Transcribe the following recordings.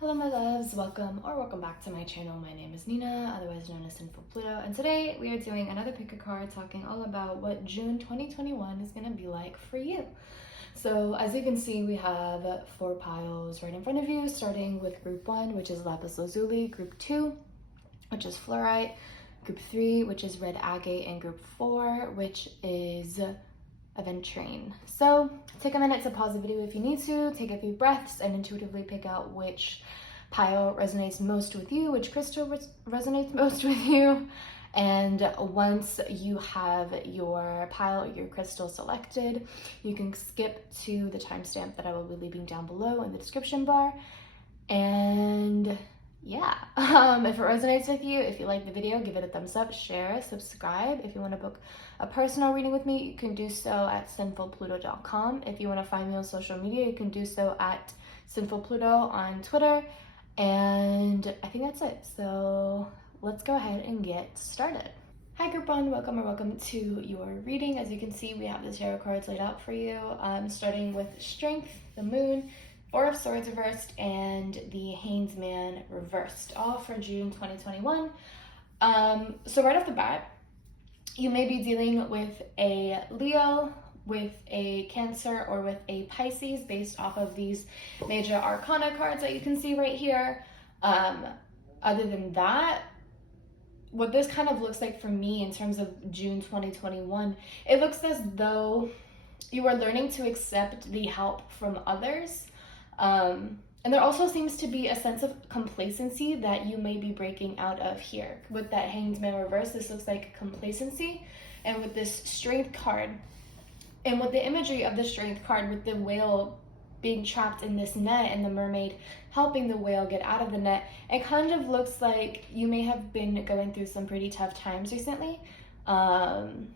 Hello my loves, welcome back to my channel. My name is Nina, otherwise known as Sinfulpluto, and today we are doing another pick a card talking all about what June 2021 is going to be like for you. So as you can see, we have 4 piles right in front of you, starting with group 1, which is lapis lazuli, group 2, which is fluorite, group 3, which is red agate, and group 4, which is aventurine. So take a minute to pause the video if you need to, take a few breaths, and intuitively pick out which pile resonates most with you, which crystal resonates most with you. And once you have your pile or your crystal selected, you can skip to the timestamp that I will be leaving down below in the description bar. And yeah, if it resonates with you, if you like the video, give it a thumbs up, share, subscribe. If you want to book a personal reading with me, you can do so at sinfulpluto.com. If you want to find me on social media, you can do so at Sinfulpluto on Twitter. And I think that's it. So let's go ahead and get started. Hi group 1, welcome to your reading. As you can see, we have the tarot cards laid out for you, starting with Strength, the Moon, Four of Swords reversed, and the Hanged Man reversed, all for June 2021. So right off the bat, you may be dealing with a Leo, with a Cancer, or with a Pisces based off of these major arcana cards that you can see right here. Other than that, what this kind of looks like for me in terms of June 2021, it looks as though you are learning to accept the help from others. And there also seems to be a sense of complacency that you may be breaking out of here. With that Hanged Man reverse, this looks like complacency. And with this Strength card, and with the imagery of the Strength card, with the whale being trapped in this net and the mermaid helping the whale get out of the net, it kind of looks like you may have been going through some pretty tough times recently. And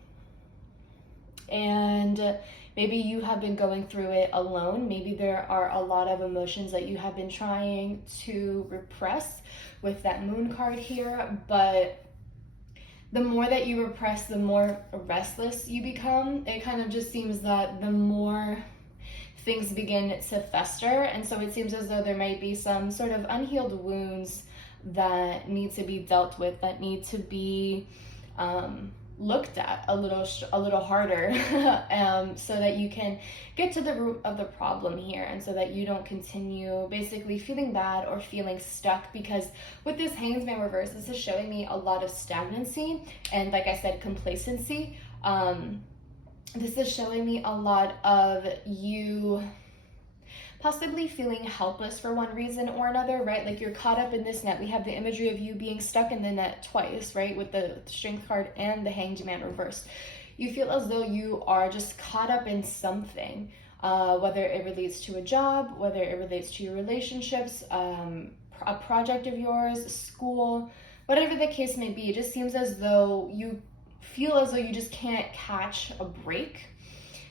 maybe you have been going through it alone. Maybe there are a lot of emotions that you have been trying to repress with that Moon card here, but the more that you repress, the more restless you become. It kind of just seems that the more things begin to fester, and so it seems as though there might be some sort of unhealed wounds that need to be dealt with, that need to be looked at a little harder, so that you can get to the root of the problem here, and so that you don't continue basically feeling bad or feeling stuck. Because with this Hanged Man reverse, this is showing me a lot of stagnancy and, like I said, complacency. This is showing me a lot of you possibly feeling helpless for one reason or another, right? Like you're caught up in this net. We have the imagery of you being stuck in the net twice, right? With the Strength card and the Hanged Man reversed. You feel as though you are just caught up in something, whether it relates to a job, whether it relates to your relationships, a project of yours, school, whatever the case may be. It just seems as though you feel as though you just can't catch a break.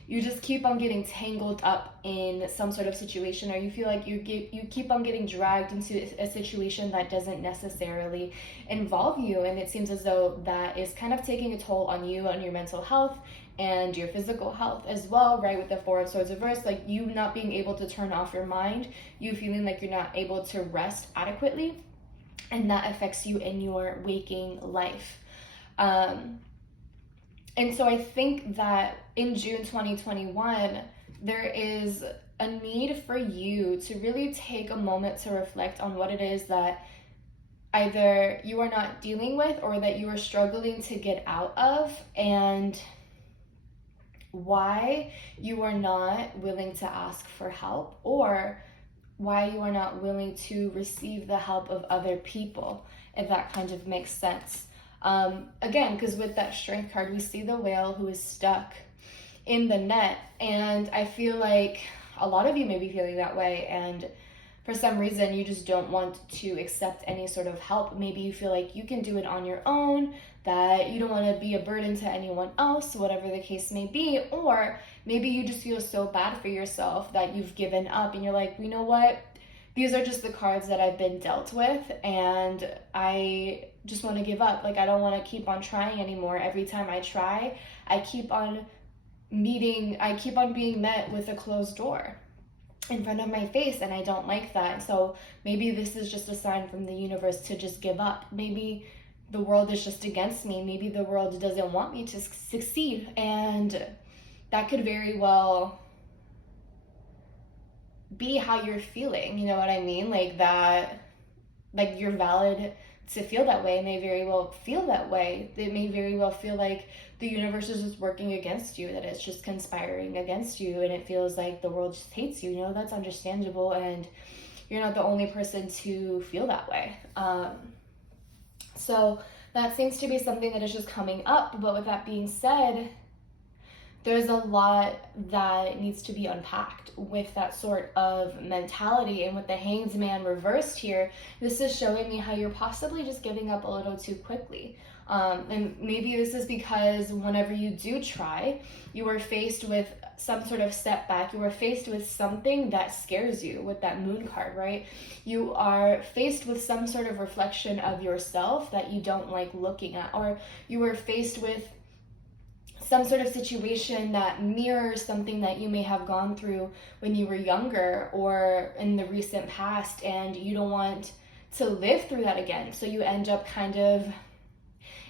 You just keep on getting tangled up in some sort of situation, or you feel like you keep on getting dragged into a situation that doesn't necessarily involve you. And it seems as though that is kind of taking a toll on you, on your mental health and your physical health as well, right? With the Four of Swords reversed, like you not being able to turn off your mind, you feeling like you're not able to rest adequately, and that affects you in your waking life. And so I think that in June 2021, there is a need for you to really take a moment to reflect on what it is that either you are not dealing with or that you are struggling to get out of, and why you are not willing to ask for help, or why you are not willing to receive the help of other people, if that kind of makes sense. Again, because with that Strength card, we see the whale who is stuck in the net, and I feel like a lot of you may be feeling that way, and for some reason you just don't want to accept any sort of help. Maybe you feel like you can do it on your own, that you don't want to be a burden to anyone else, whatever the case may be. Or maybe you just feel so bad for yourself that you've given up, and you're like, you know what? These are just the cards that I've been dealt with, and I just want to give up. Like, I don't want to keep on trying anymore. Every time I try, I keep on being met with a closed door. in front of my face, and I don't like that. So maybe this is just a sign from the universe to just give up. Maybe the world is just against me. Maybe the world doesn't want me to succeed. And that could very well be how you're feeling. You know what I mean? Like that, like you're valid to feel that way. It may very well feel that way. It may very well feel like the universe is just working against you, that it's just conspiring against you, and it feels like the world just hates you. You know, that's understandable, and you're not the only person to feel that way. So that seems to be something that is just coming up. But with that being said, there's a lot that needs to be unpacked with that sort of mentality. And with the Hanged Man reversed here, this is showing me how you're possibly just giving up a little too quickly. And maybe this is because whenever you do try, you are faced with some sort of setback. You are faced with something that scares you with that Moon card, right? You are faced with some sort of reflection of yourself that you don't like looking at, or you are faced with some sort of situation that mirrors something that you may have gone through when you were younger or in the recent past, and you don't want to live through that again. So you end up kind of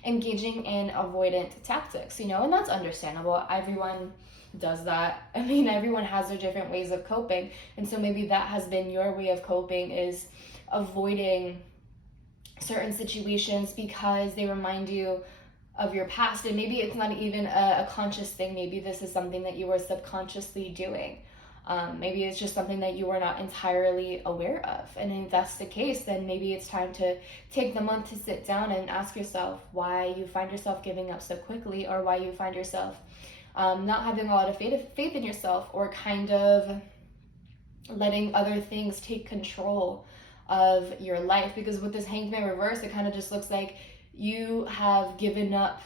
engaging in avoidant tactics, you know, and that's understandable. Everyone does that. I mean, everyone has their different ways of coping. And so maybe that has been your way of coping, is avoiding certain situations because they remind you of your past. And maybe it's not even a conscious thing. Maybe this is something that you were subconsciously doing. Maybe it's just something that you were not entirely aware of. And if that's the case, then maybe it's time to take the month to sit down and ask yourself why you find yourself giving up so quickly, or why you find yourself not having a lot of faith in yourself, or kind of letting other things take control of your life. Because with this Hanged Man reverse, it kind of just looks like you have given up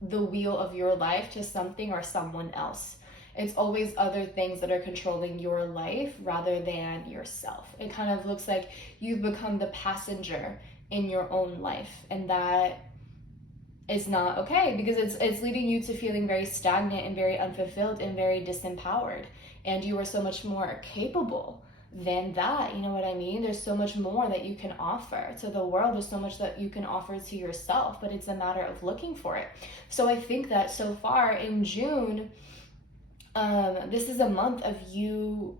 the wheel of your life to something or someone else. It's always other things that are controlling your life rather than yourself. It kind of looks like you've become the passenger in your own life, and that is not okay, because it's leading you to feeling very stagnant and very unfulfilled and very disempowered. And you are so much more capable than that. You know what I mean? There's so much more that you can offer to the world. There's so much that you can offer to yourself, but it's a matter of looking for it. So I think that so far in June, this is a month of you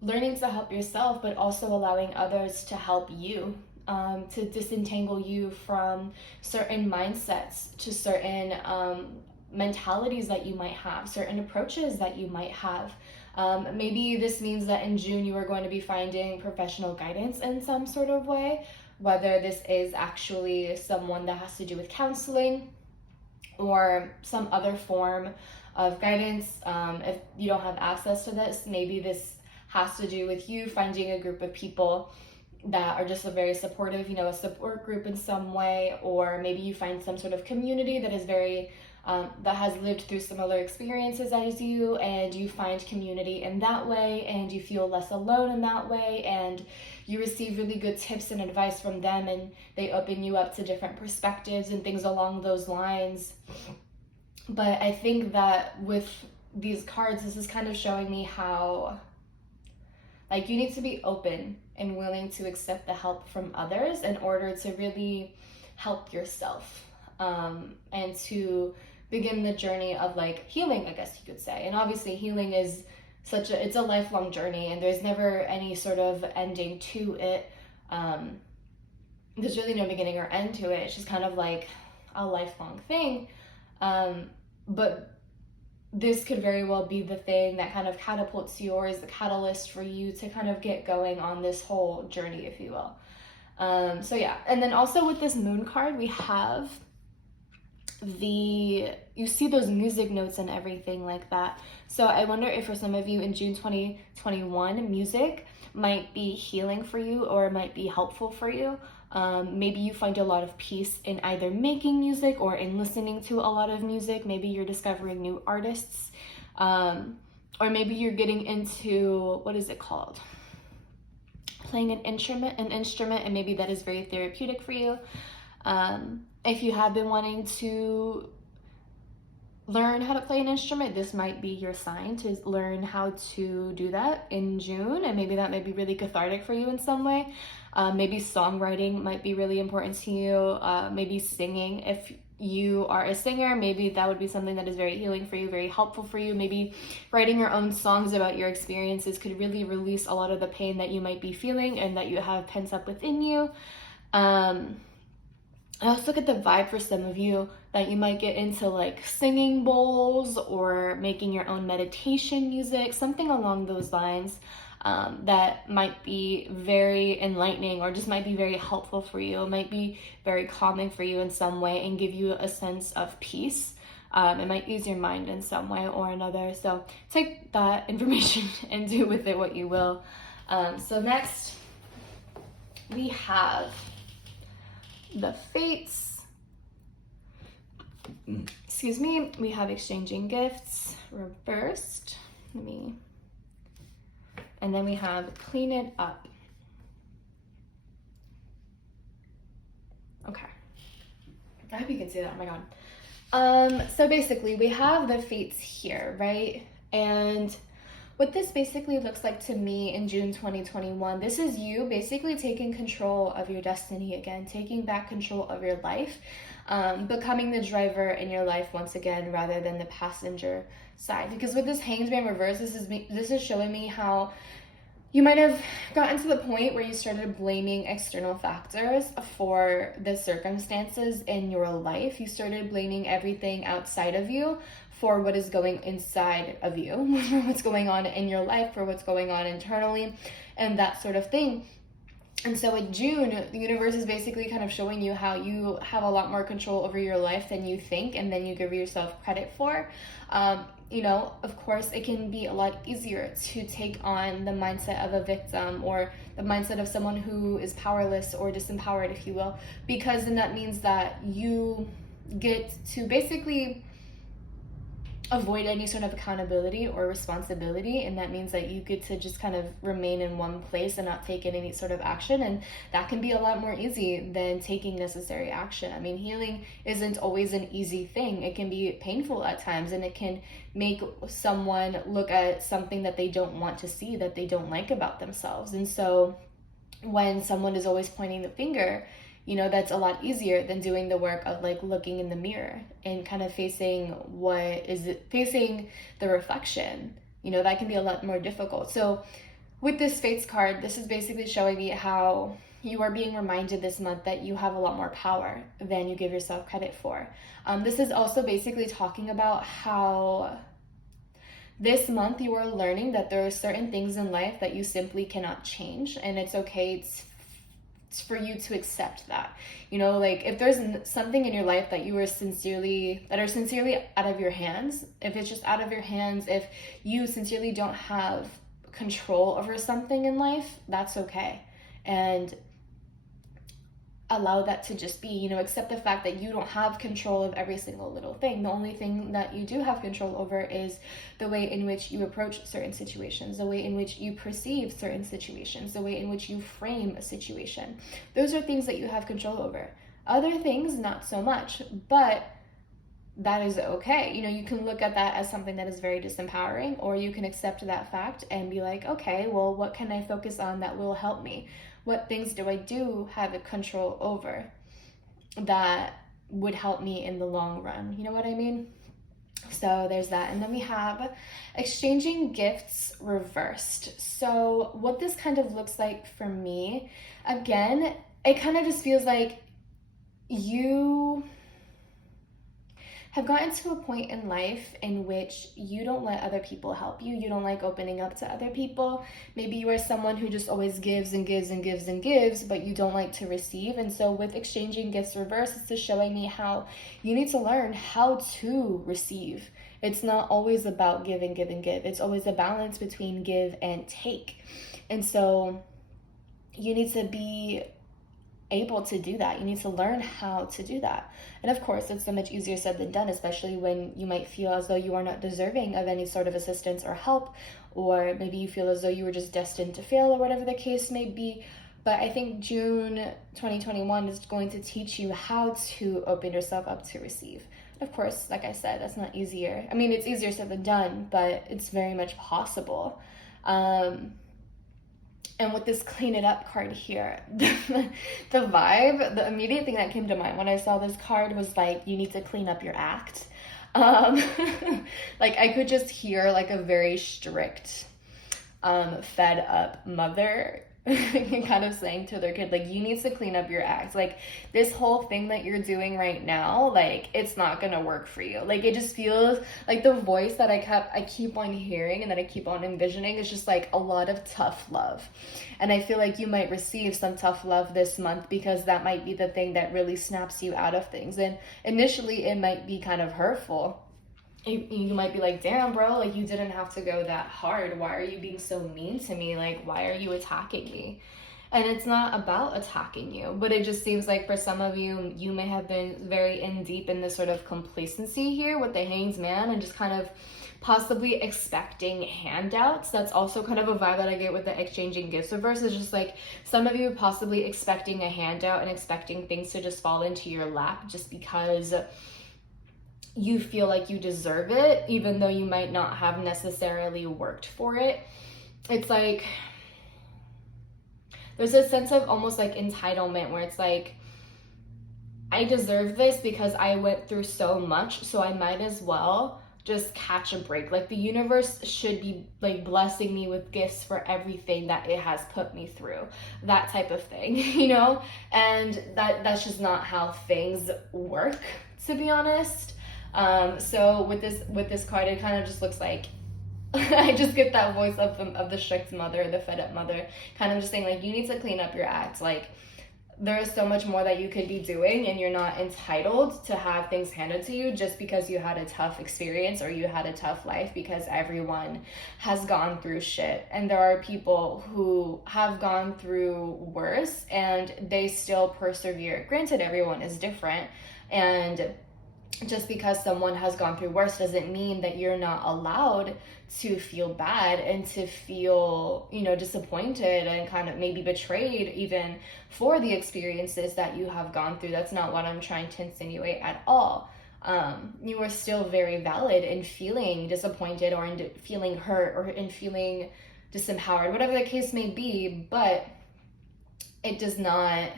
learning to help yourself, but also allowing others to help you, to disentangle you from certain mindsets, to certain mentalities that you might have, certain approaches that you might have. Maybe this means that in June you are going to be finding professional guidance in some sort of way, whether this is actually someone that has to do with counseling or some other form of guidance. If you don't have access to this, maybe this has to do with you finding a group of people that are just a very supportive, you know, a support group in some way, or maybe you find some sort of community that is very that has lived through similar experiences as you, and you find community in that way, and you feel less alone in that way, and you receive really good tips and advice from them, and they open you up to different perspectives and things along those lines. But I think that with these cards, this is kind of showing me how, like, you need to be open and willing to accept the help from others in order to really help yourself, and to begin the journey of like healing, I guess you could say. And obviously healing is it's a lifelong journey, and there's never any sort of ending to it. There's really no beginning or end to it. It's just kind of like a lifelong thing. But this could very well be the thing that kind of catapults you, or is the catalyst for you to kind of get going on this whole journey, if you will. So yeah, and then also with this Moon card, we have you see those music notes and everything like that. So I wonder if for some of you in June 2021, music might be healing for you, or might be helpful for you. Maybe you find a lot of peace in either making music or in listening to a lot of music. Maybe you're discovering new artists, or maybe you're getting into, what is it called? Playing an instrument, and maybe that is very therapeutic for you. If you have been wanting to learn how to play an instrument, this might be your sign to learn how to do that in June. And maybe that might be really cathartic for you in some way. Maybe songwriting might be really important to you. Maybe singing. If you are a singer, maybe that would be something that is very healing for you, very helpful for you. Maybe writing your own songs about your experiences could really release a lot of the pain that you might be feeling and that you have pent up within you. I also get the vibe for some of you that you might get into like singing bowls or making your own meditation music, something along those lines, that might be very enlightening or just might be very helpful for you. It might be very calming for you in some way and give you a sense of peace. It might ease your mind in some way or another. So take that information and do with it what you will. So next we have the fates. Excuse me. We have exchanging gifts reversed. And then we have clean it up. Okay. I hope you can see that. Oh my God. So basically we have the fates here, right? And what this basically looks like to me in June 2021, this is you basically taking control of your destiny again, taking back control of your life, becoming the driver in your life once again rather than the passenger side. Because with this Hanged Man reverse, this is showing me how you might have gotten to the point where you started blaming external factors for the circumstances in your life. You started blaming everything outside of you for what is going inside of you, for what's going on in your life, for what's going on internally, and that sort of thing. And so in June, the universe is basically kind of showing you how you have a lot more control over your life than you think and then you give yourself credit for. Of course, it can be a lot easier to take on the mindset of a victim or the mindset of someone who is powerless or disempowered, if you will, because then that means that you get to basically avoid any sort of accountability or responsibility, and that means that you get to just kind of remain in one place and not take any sort of action, and that can be a lot more easy than taking necessary action. I mean, healing isn't always an easy thing. It can be painful at times, and it can make someone look at something that they don't want to see, that they don't like about themselves. And so when someone is always pointing the finger, that's a lot easier than doing the work of like looking in the mirror and kind of facing the reflection. That can be a lot more difficult. So with this Fates card, this is basically showing me how you are being reminded this month that you have a lot more power than you give yourself credit for. This is also basically talking about how this month you are learning that there are certain things in life that you simply cannot change, and it's okay for you to accept that. Like if there's something in your life that are sincerely out of your hands, if it's just out of your hands, if you sincerely don't have control over something in life, that's okay. And allow that to just be, accept the fact that you don't have control of every single little thing. The only thing that you do have control over is the way in which you approach certain situations, the way in which you perceive certain situations, the way in which you frame a situation. Those are things that you have control over. Other things, not so much, but that is okay. You can look at that as something that is very disempowering, or you can accept that fact and be like, okay, well, what can I focus on that will help me? What things do I have a control over that would help me in the long run? You know what I mean? So there's that. And then we have exchanging gifts reversed. So what this kind of looks like for me, again, it kind of just feels like you have gotten to a point in life in which you don't let other people help you. You don't like opening up to other people. Maybe you are someone who just always gives and gives and gives and gives, but you don't like to receive. And so with exchanging gifts reverse, it's just showing me how you need to learn how to receive. It's not always about give and give and give. It's always a balance between give and take. And so you need to be able to do that. You need to learn how to do that. And of course, it's so much easier said than done, especially when you might feel as though you are not deserving of any sort of assistance or help, or maybe you feel as though you were just destined to fail, or whatever the case may be. But I think June 2021 is going to teach you how to open yourself up to receive. of course, like I said, that's not easier. I mean, it's easier said than done, but it's very much possible. And with this clean it up card here, the vibe, the immediate thing that came to mind when I saw this card was like, you need to clean up your act. Like I could just hear like a very strict, fed up mother kind of saying to their kid, like, you need to clean up your act. Like, this whole thing that you're doing right now, like, it's not gonna work for you. Like, it just feels like the voice that I keep on hearing and that I keep on envisioning is just like a lot of tough love. And I feel like you might receive some tough love this month, because that might be the thing that really snaps you out of things. And initially it might be kind of hurtful. You might be like, damn, bro, like, you didn't have to go that hard. Why are you being so mean to me? Like, why are you attacking me? And it's not about attacking you, but it just seems like for some of you, you may have been very in deep in this sort of complacency here with the Hanged Man, and just kind of possibly expecting handouts. That's also kind of a vibe that I get with the exchanging gifts reverse. It's just like some of you possibly expecting a handout and expecting things to just fall into your lap just because you feel like you deserve it, even though you might not have necessarily worked for it. It's like there's a sense of almost like entitlement where it's like, I deserve this because I went through so much, so I might as well just catch a break. Like, the universe should be like blessing me with gifts for everything that it has put me through, that type of thing, you know? And that's just not how things work, to be honest. So with this card, it kind of just looks like I just get that voice of the strict mother, the fed up mother, kind of just saying like, you need to clean up your act. Like, there is so much more that you could be doing, and you're not entitled to have things handed to you just because you had a tough experience or you had a tough life, because everyone has gone through shit. And there are people who have gone through worse and they still persevere. Granted, everyone is different, and just because someone has gone through worse doesn't mean that you're not allowed to feel bad and to feel, you know, disappointed and kind of maybe betrayed even for the experiences that you have gone through. That's not what I'm trying to insinuate at all. You are still very valid in feeling disappointed or in feeling hurt or in feeling disempowered, whatever the case may be, but it does not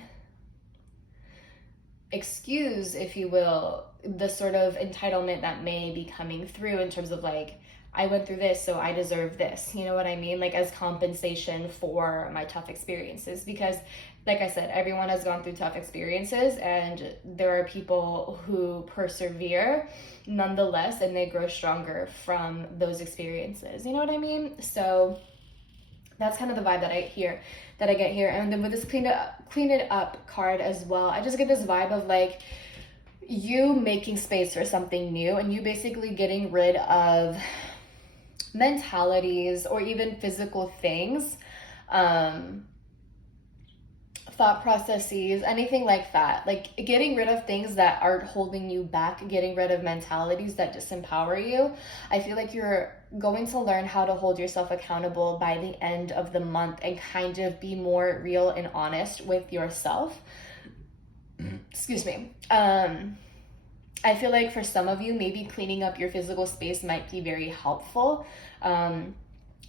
excuse, if you will, the sort of entitlement that may be coming through in terms of like, I went through this, so I deserve this. You know what I mean? Like, as compensation for my tough experiences. Because, like I said, everyone has gone through tough experiences, and there are people who persevere nonetheless, and they grow stronger from those experiences. You know what I mean? So that's kind of the vibe that I get here. And then with this clean it up card as well, I just get this vibe of like, you making space for something new, and you basically getting rid of mentalities or even physical things, thought processes, anything like that. Like, getting rid of things that aren't holding you back, getting rid of mentalities that disempower you. I feel like you're going to learn how to hold yourself accountable by the end of the month and kind of be more real and honest with yourself. Excuse me. I feel like for some of you, maybe cleaning up your physical space might be very helpful.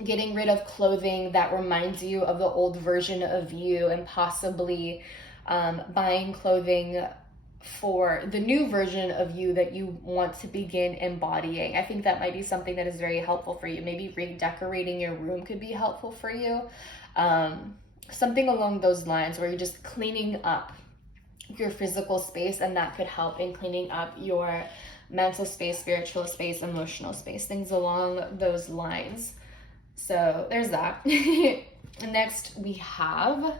Getting rid of clothing that reminds you of the old version of you, and possibly buying clothing for the new version of you that you want to begin embodying. I think that might be something that is very helpful for you. Maybe redecorating your room could be helpful for you. Something along those lines, where you're just cleaning up your physical space, and that could help in cleaning up your mental space, spiritual space, emotional space, things along those lines. So there's that. Next we have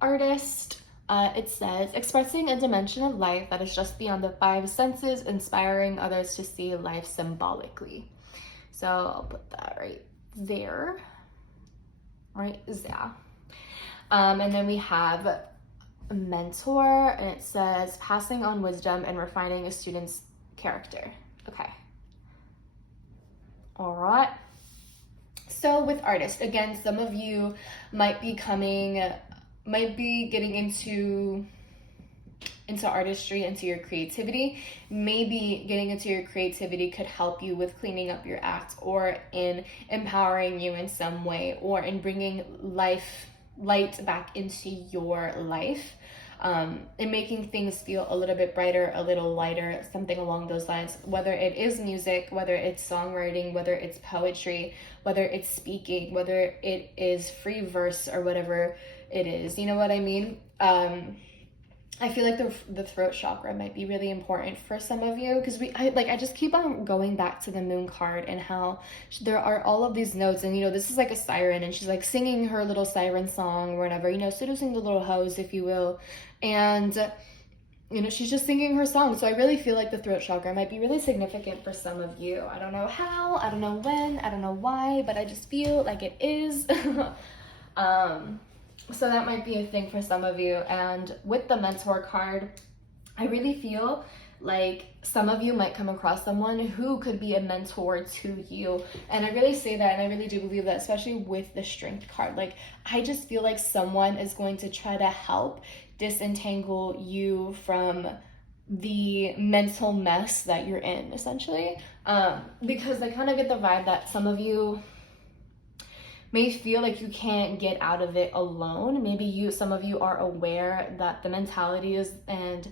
artist. It says, expressing a dimension of life that is just beyond the five senses, inspiring others to see life symbolically. So I'll put that right there. Right there. And then we have a mentor, and it says, passing on wisdom and refining a student's character. Okay. All right. So with artist, again, some of you might be getting into into artistry, into your creativity. Maybe getting into your creativity could help you with cleaning up your act, or in empowering you in some way, or in bringing light back into your life, and making things feel a little bit brighter, a little lighter, something along those lines. Whether it is music, whether it's songwriting, whether it's poetry, whether it's speaking, whether it is free verse, or whatever it is, you know what I mean? I feel like the throat chakra might be really important for some of you, because I just keep on going back to the moon card and how there are all of these notes, and this is like a siren, and she's like singing her little siren song or whatever, seducing the little hoes, if you will, and she's just singing her song. So I really feel like the throat chakra might be really significant for some of you. I don't know how, I don't know when, I don't know why, but I just feel like it is. So that might be a thing for some of you. And with the mentor card, I really feel like some of you might come across someone who could be a mentor to you. And I really say that, and I really do believe that, especially with the strength card. Like, I just feel like someone is going to try to help disentangle you from the mental mess that you're in, essentially. Because I kind of get the vibe that some of you may feel like you can't get out of it alone. Maybe some of you are aware that the mentalities and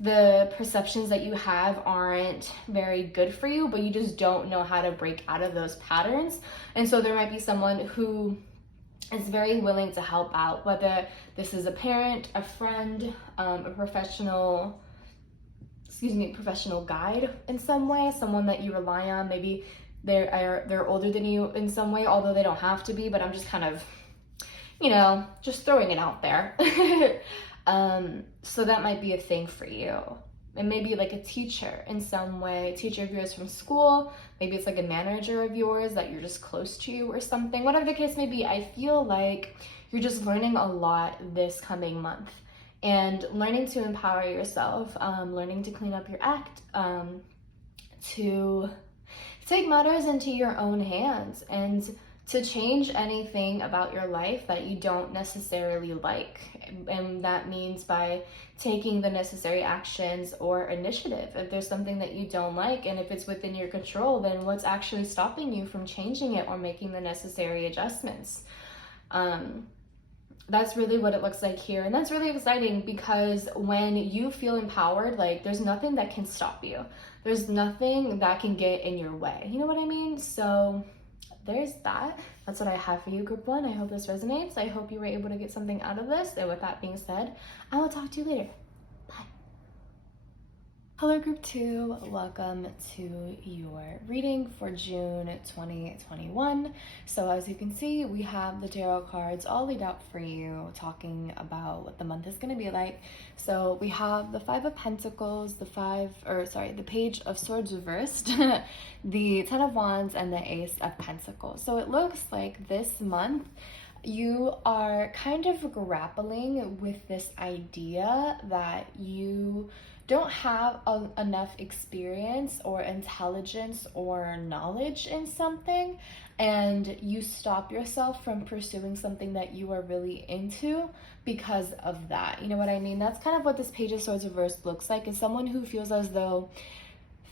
the perceptions that you have aren't very good for you, but you just don't know how to break out of those patterns. And so there might be someone who is very willing to help out, whether this is a parent, a friend, a professional guide in some way, someone that you rely on. Maybe they're older than you in some way, although they don't have to be, but I'm just kind of, just throwing it out there. So that might be a thing for you. And maybe like a teacher in some way, teacher of yours from school, maybe it's like a manager of yours that you're just close to or something. Whatever the case may be, I feel like you're just learning a lot this coming month, and learning to empower yourself, learning to clean up your act, to take matters into your own hands, and to change anything about your life that you don't necessarily like. And that means by taking the necessary actions or initiative. If there's something that you don't like, and if it's within your control, then what's actually stopping you from changing it or making the necessary adjustments? That's really what it looks like here. And that's really exciting, because when you feel empowered, like, there's nothing that can stop you. There's nothing that can get in your way. You know what I mean? So there's that. That's what I have for you, group one. I hope this resonates. I hope you were able to get something out of this. And with that being said, I will talk to you later. Bye. Hello, group two. Welcome to your reading for June 2021. So as you can see, we have the tarot cards all laid out for you, talking about what the month is going to be like. So we have the Five of Pentacles, the Page of Swords reversed, the Ten of Wands, and the Ace of Pentacles. So it looks like this month you are kind of grappling with this idea that you don't have enough experience or intelligence or knowledge in something, and you stop yourself from pursuing something that you are really into because of that. You know what I mean? That's kind of what this Page of Swords reversed looks like, is someone who feels as though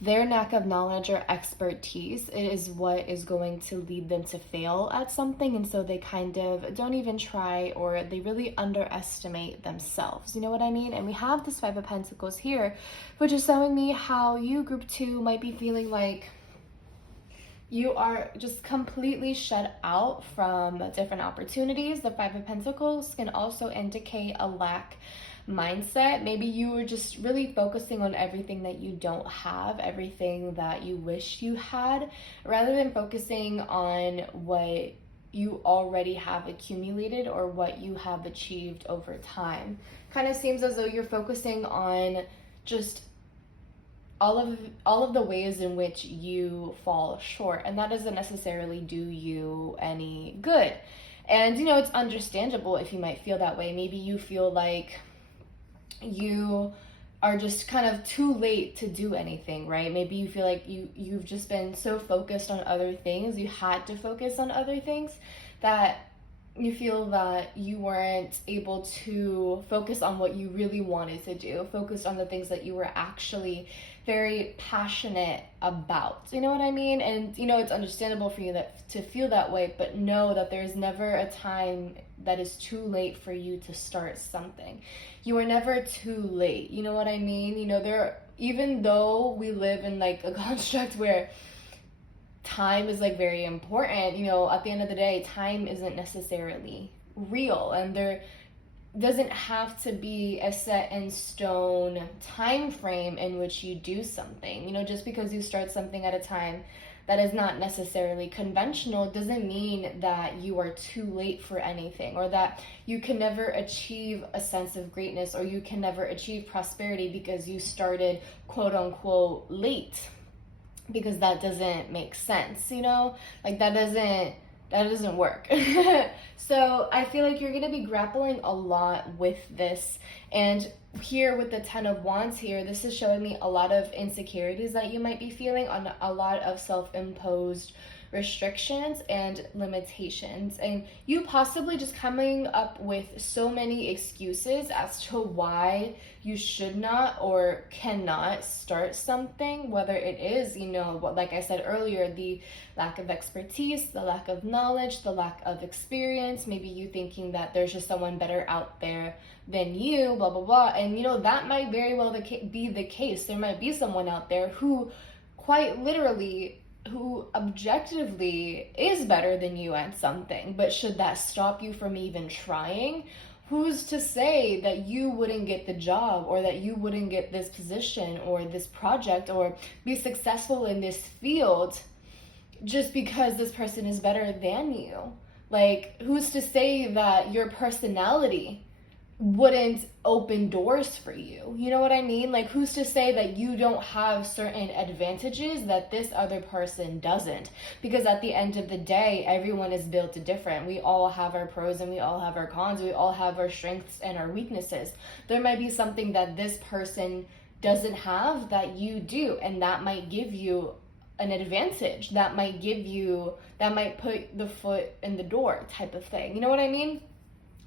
their lack of knowledge or expertise is what is going to lead them to fail at something, and so they kind of don't even try, or they really underestimate themselves. You know what I mean? And we have this Five of Pentacles here, which is showing me how you, group two, might be feeling like you are just completely shut out from different opportunities. The Five of Pentacles can also indicate a lack mindset. Maybe you were just really focusing on everything that you don't have, everything that you wish you had, rather than focusing on what you already have accumulated or what you have achieved over time. Kind of seems as though you're focusing on just all of the ways in which you fall short, and that doesn't necessarily do you any good. And it's understandable if you might feel that way. Maybe you feel like you are just kind of too late to do anything, right? Maybe you feel like you've just been so focused on other things, you had to focus on other things, that you feel that you weren't able to focus on what you really wanted to do, focus on the things that you were actually very passionate about. You know what I mean? And you know, it's understandable for you that to feel that way, but know that there's never a time that is too late for you to start something. You are never too late. You know what I mean? You know, even though we live in like a construct where time is like very important, you know, at the end of the day, time isn't necessarily real, and there doesn't have to be a set in stone time frame in which you do something. You know, just because you start something at a time that is not necessarily conventional doesn't mean that you are too late for anything, or that you can never achieve a sense of greatness, or you can never achieve prosperity because you started quote unquote late, because that doesn't make sense, you know? Like that doesn't work. So I feel like you're going to be grappling a lot with this. And here with the 10 of Wands here, this is showing me a lot of insecurities that you might be feeling, on a lot of self-imposed restrictions and limitations, and you possibly just coming up with so many excuses as to why you should not or cannot start something, whether it is, you know, like I said earlier, the lack of expertise, the lack of knowledge, the lack of experience, maybe you thinking that there's just someone better out there than you, blah, blah, blah. And, you know, that might very well be the case. There might be someone out there who quite literally, who objectively is better than you at something, but should that stop you from even trying? Who's to say that you wouldn't get the job, or that you wouldn't get this position or this project or be successful in this field just because this person is better than you? Like, who's to say that your personality wouldn't open doors for you? You know what I mean? Like, who's to say that you don't have certain advantages that this other person doesn't? Because at the end of the day, everyone is built different. We all have our pros and we all have our cons. We all have our strengths and our weaknesses. There might be something that this person doesn't have that you do, and that might give you an advantage. That might put the foot in the door type of thing. You know what I mean?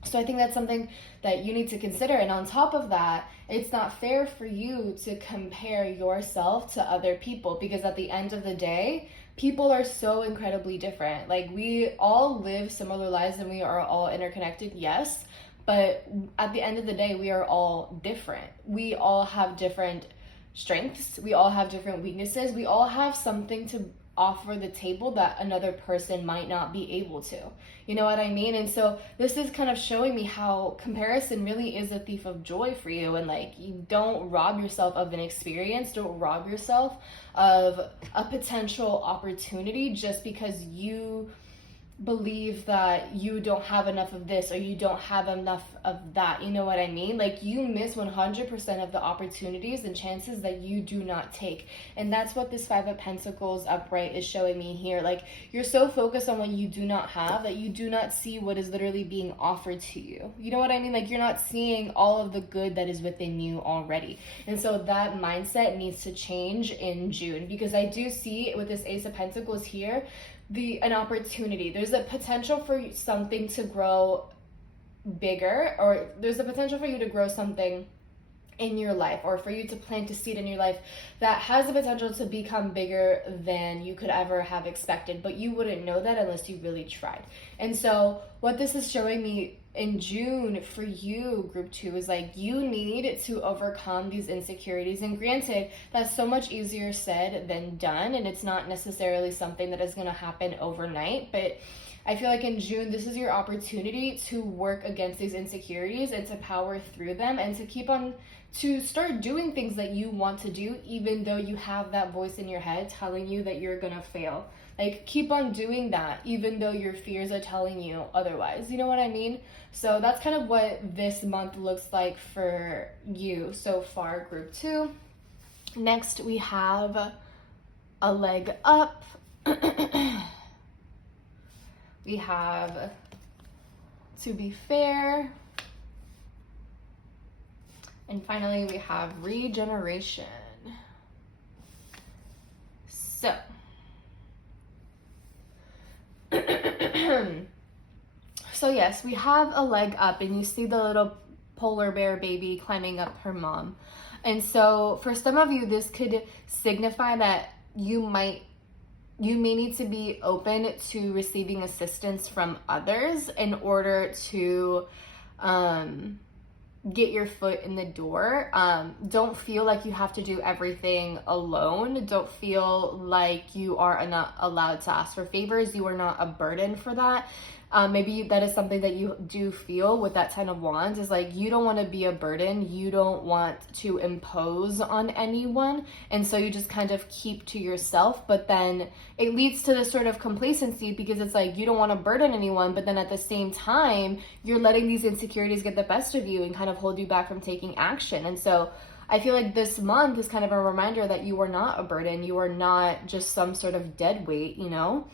So I think that's something that you need to consider. And on top of that, it's not fair for you to compare yourself to other people, because at the end of the day, people are so incredibly different. Like, we all live similar lives and we are all interconnected, yes, but at the end of the day, we are all different. We all have different strengths. We all have different weaknesses. We all have something to offer the table that another person might not be able to. You know what I mean? And so this is kind of showing me how comparison really is a thief of joy for you. And like, you don't rob yourself of an experience, don't rob yourself of a potential opportunity just because you believe that you don't have enough of this or you don't have enough of that. You know what I mean? Like, you miss 100% of the opportunities and chances that you do not take. And that's what this 5 of Pentacles upright is showing me here. Like, you're so focused on what you do not have that you do not see what is literally being offered to you. You know what I mean? Like, you're not seeing all of the good that is within you already. And so that mindset needs to change in June, because I do see with this Ace of Pentacles here, an opportunity. There's a potential for something to grow bigger, or there's a potential for you to grow something in your life, or for you to plant a seed in your life that has the potential to become bigger than you could ever have expected, but you wouldn't know that unless you really tried. And so what this is showing me in June for you, group 2, is like, you need to overcome these insecurities. And granted, that's so much easier said than done, and it's not necessarily something that is going to happen overnight, but I feel like in June, this is your opportunity to work against these insecurities and to power through them, and to start doing things that you want to do, even though you have that voice in your head telling you that you're gonna fail. Like, keep on doing that, even though your fears are telling you otherwise. You know what I mean? So that's kind of what this month looks like for you so far, group 2. Next, we have a leg up. We have to be fair. And finally, we have regeneration. So, So yes, we have a leg up, and you see the little polar bear baby climbing up her mom. And so for some of you, this could signify that you may need to be open to receiving assistance from others in order to get your foot in the door. Don't feel like you have to do everything alone. Don't feel like you are not allowed to ask for favors. You are not a burden for that. Maybe that is something that you do feel with that 10 of Wands, is like you don't want to be a burden. You don't want to impose on anyone. And so you just kind of keep to yourself. But then it leads to this sort of complacency, because it's like you don't want to burden anyone. But then at the same time, you're letting these insecurities get the best of you and kind of hold you back from taking action. And so I feel like this month is kind of a reminder that you are not a burden. You are not just some sort of dead weight, you know?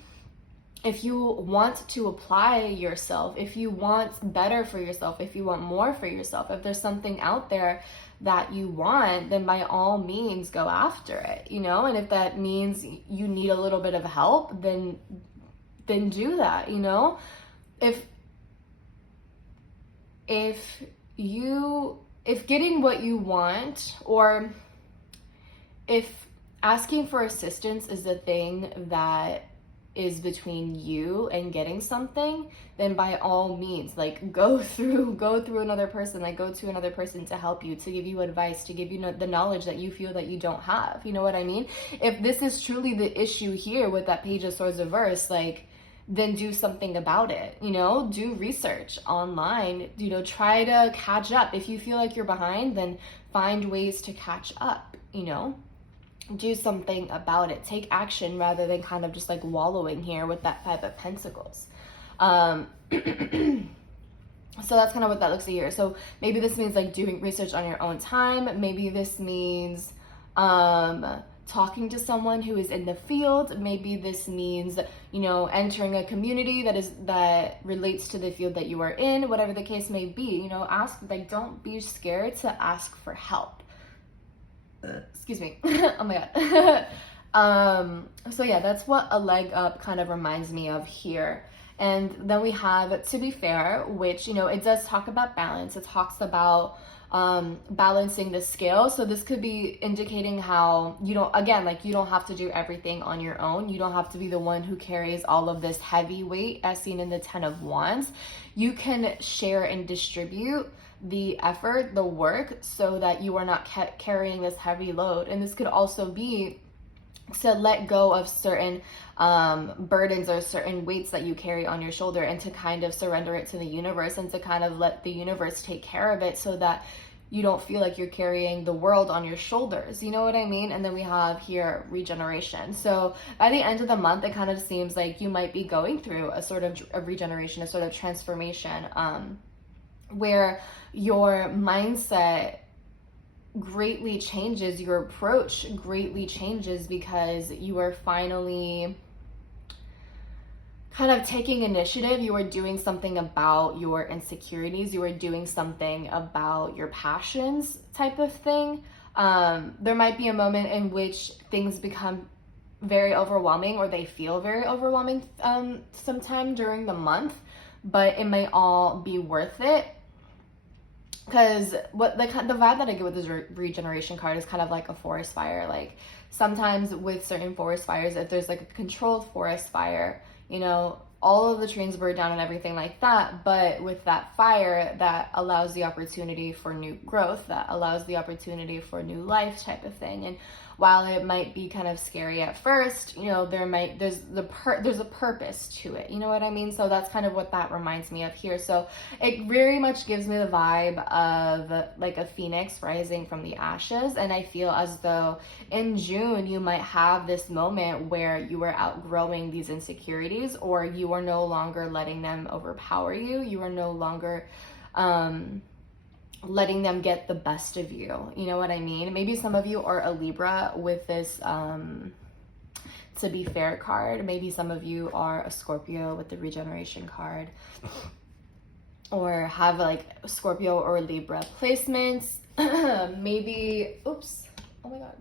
If you want to apply yourself, if you want better for yourself, if you want more for yourself, if there's something out there that you want, then by all means go after it, you know? And if that means you need a little bit of help, then do that, you know? If getting what you want, or if asking for assistance is the thing that is between you and getting something, then by all means, like go through another person, like go to another person to help you, to give you advice, to give you the knowledge that you feel that you don't have. You know what I mean? If this is truly the issue here with that Page of Swords reverse, like, then do something about it, you know? Do research online, you know, try to catch up. If you feel like you're behind, then find ways to catch up, you know? Do something about it. Take action rather than kind of just like wallowing here with that Five of Pentacles. So that's kind of what that looks like here. So maybe this means like doing research on your own time. Maybe this means talking to someone who is in the field. Maybe this means, you know, entering a community that relates to the field that you are in. Whatever the case may be, you know, like don't be scared to ask for help. Excuse me. Oh my god. So yeah, that's what a leg up kind of reminds me of here. And then we have To Be Fair, which, you know, it does talk about balance. It talks about balancing the scale. So this could be indicating how, you know, again, like you don't have to do everything on your own. You don't have to be the one who carries all of this heavy weight as seen in the 10 of Wands. You can share and distribute the effort, the work, so that you are not carrying this heavy load. And this could also be to let go of certain burdens or certain weights that you carry on your shoulder, and to kind of surrender it to the universe, and to kind of let the universe take care of it, so that you don't feel like you're carrying the world on your shoulders. You know what I mean? And then we have here regeneration. So by the end of the month, it kind of seems like you might be going through a sort of a regeneration, a sort of transformation, where your mindset greatly changes, your approach greatly changes, because you are finally kind of taking initiative. You are doing something about your insecurities. You are doing something about your passions, type of thing. There might be a moment in which things become very overwhelming, or they feel very overwhelming sometime during the month, but it may all be worth it. Because what the vibe that I get with this regeneration card is kind of like a forest fire. Like sometimes with certain forest fires, if there's like a controlled forest fire, you know, all of the trees burn down and everything like that. But with that fire, that allows the opportunity for new growth, that allows the opportunity for new life, type of thing. And while it might be kind of scary at first, you know, there's a purpose to it. You know what I mean? So that's kind of what that reminds me of here. So it very much gives me the vibe of like a phoenix rising from the ashes. And I feel as though in June, you might have this moment where you are outgrowing these insecurities, or you are no longer letting them overpower you. You are no longer, letting them get the best of you. You know what I mean? Maybe some of you are a Libra with this To Be Fair card. Maybe some of you are a Scorpio with the regeneration card, or have like Scorpio or Libra placements. Maybe, oops, oh my god.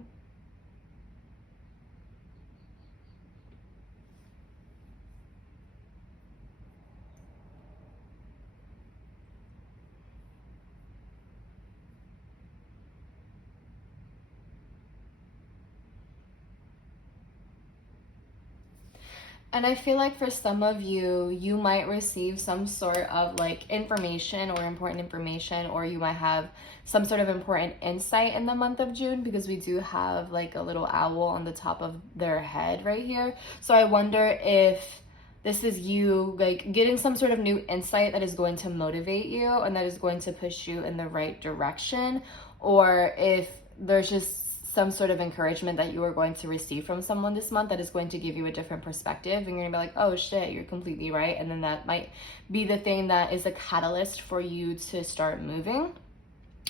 And I feel like for some of you, you might receive some sort of like information or important information, or you might have some sort of important insight in the month of June, because we do have like a little owl on the top of their head right here. So I wonder if this is you like getting some sort of new insight that is going to motivate you and that is going to push you in the right direction, or if there's just some sort of encouragement that you are going to receive from someone this month that is going to give you a different perspective, and you're gonna be like, oh shit, you're completely right. And then that might be the thing that is a catalyst for you to start moving.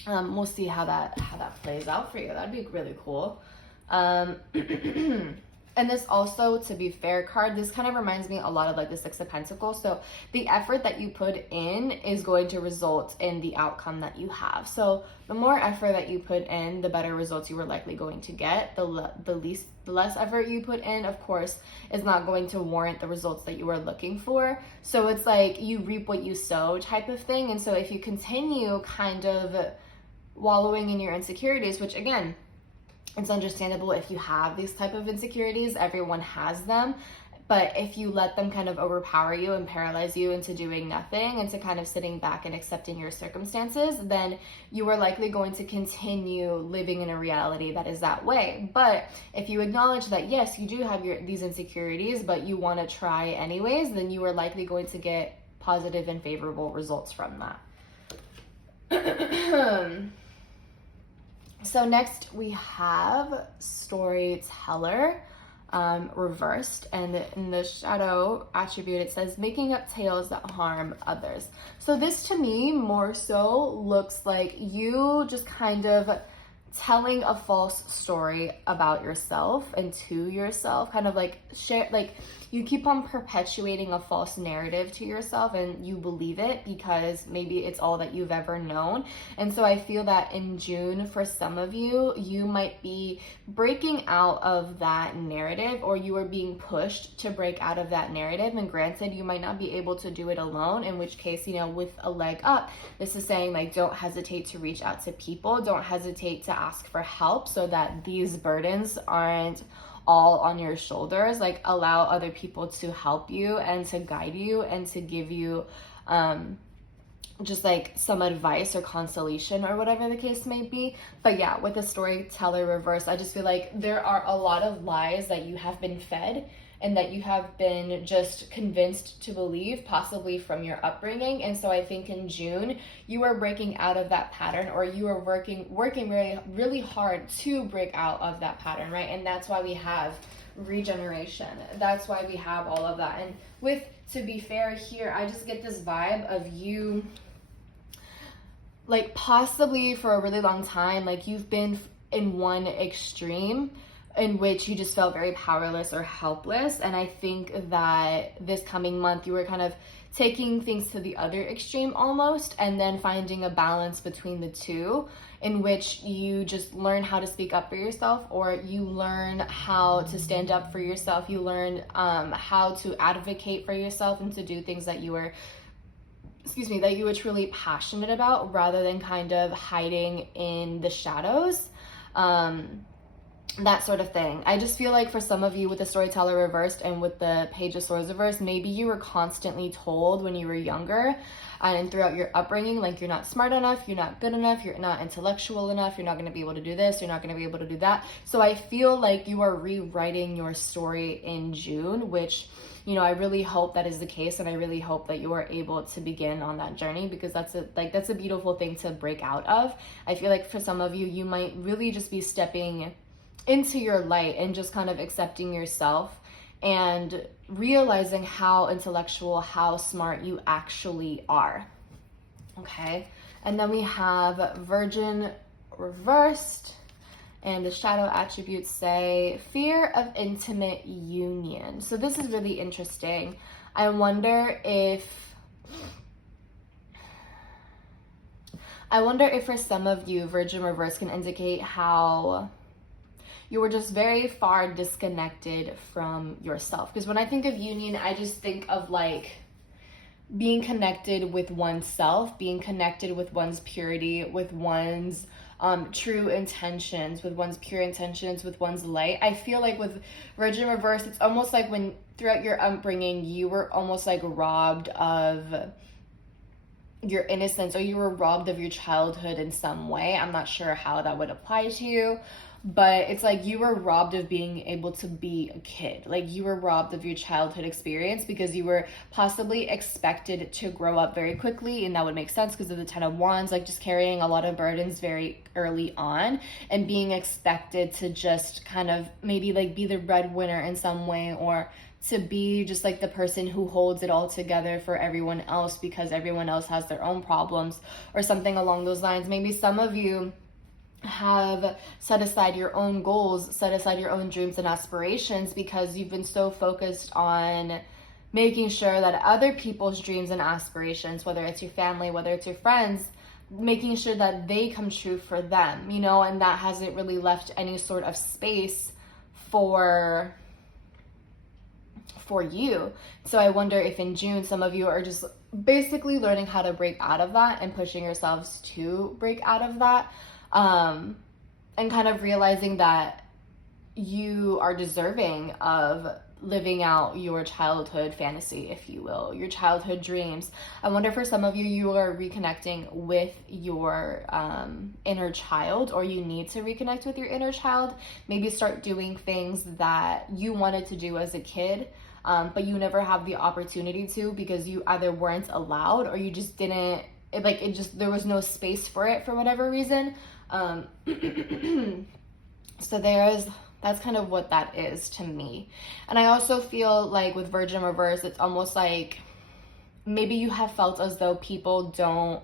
We'll see how that plays out for you. That'd be really cool. And this also, to be fair card, this kind of reminds me a lot of like the Six of Pentacles. So the effort that you put in is going to result in the outcome that you have. So the more effort that you put in, the better results you are likely going to get. The less effort you put in, of course, is not going to warrant the results that you are looking for. So it's like you reap what you sow type of thing. And so if you continue kind of wallowing in your insecurities, which again, it's understandable if you have these type of insecurities, everyone has them. But if you let them kind of overpower you and paralyze you into doing nothing and to kind of sitting back and accepting your circumstances, then you are likely going to continue living in a reality that is that way. But if you acknowledge that, yes, you do have these insecurities, but you want to try anyways, then you are likely going to get positive and favorable results from that. So next we have Storyteller reversed, and in the shadow attribute it says making up tales that harm others. So this to me more so looks like you just kind of telling a false story about yourself and to yourself, kind of like share, like you keep on perpetuating a false narrative to yourself and you believe it because maybe it's all that you've ever known. And so I feel that in June, for some of you, you might be breaking out of that narrative, or you are being pushed to break out of that narrative. And granted, you might not be able to do it alone, in which case, you know, with a leg up, this is saying like, don't hesitate to reach out to people. Don't hesitate to ask for help so that these burdens aren't all on your shoulders. Like, allow other people to help you and to guide you and to give you just like some advice or consolation or whatever the case may be. But yeah, with the Storyteller reverse, I just feel like there are a lot of lies that you have been fed and that you have been just convinced to believe, possibly from your upbringing. And so I think in June, you are breaking out of that pattern, or you are working really, really hard to break out of that pattern, right? And that's why we have regeneration. That's why we have all of that. And with, to be fair here, I just get this vibe of you, like possibly for a really long time, like you've been in one extreme in which you just felt very powerless or helpless. And I think that this coming month, you were kind of taking things to the other extreme almost, and then finding a balance between the two, in which you just learn how to speak up for yourself, or you learn how to stand up for yourself. You learn how to advocate for yourself and to do things that you were that you were truly passionate about, rather than kind of hiding in the shadows. That sort of thing. I just feel like for some of you, with the Storyteller reversed and with the Page of Swords reversed, maybe you were constantly told when you were younger and throughout your upbringing, like, you're not smart enough, you're not good enough, you're not intellectual enough, you're not going to be able to do this, you're not going to be able to do that. So I feel like you are rewriting your story in June, which, you know, I really hope that is the case, and I really hope that you are able to begin on that journey, because that's a beautiful thing to break out of. I feel like for some of you, you might really just be stepping into your light and just kind of accepting yourself and realizing how intellectual, how smart you actually are. Okay, and then we have Virgin reversed, and the shadow attributes say fear of intimate union. So this is really interesting. I wonder if for some of you, Virgin reverse can indicate how you were just very far disconnected from yourself. Because when I think of union, I just think of like being connected with oneself, being connected with one's purity, with one's true intentions, with one's pure intentions, with one's light. I feel like with Virgin reverse, it's almost like when throughout your upbringing, you were almost like robbed of your innocence, or you were robbed of your childhood in some way. I'm not sure how that would apply to you, but it's like you were robbed of being able to be a kid. Like you were robbed of your childhood experience because you were possibly expected to grow up very quickly, and that would make sense because of the Ten of Wands, like just carrying a lot of burdens very early on and being expected to just kind of maybe like be the breadwinner in some way, or to be just like the person who holds it all together for everyone else because everyone else has their own problems or something along those lines. Maybe some of you have set aside your own goals, set aside your own dreams and aspirations because you've been so focused on making sure that other people's dreams and aspirations, whether it's your family, whether it's your friends, making sure that they come true for them, you know, and that hasn't really left any sort of space for you. So I wonder if in June some of you are just basically learning how to break out of that and pushing yourselves to break out of that, and kind of realizing that you are deserving of living out your childhood fantasy, if you will, your childhood dreams. I wonder for some of you, you are reconnecting with your inner child, or you need to reconnect with your inner child. Maybe start doing things that you wanted to do as a kid, but you never have the opportunity to because you either weren't allowed or you just didn't, there was no space for it for whatever reason. So that's kind of what that is to me. And I also feel like with Virgin reverse, it's almost like maybe you have felt as though people don't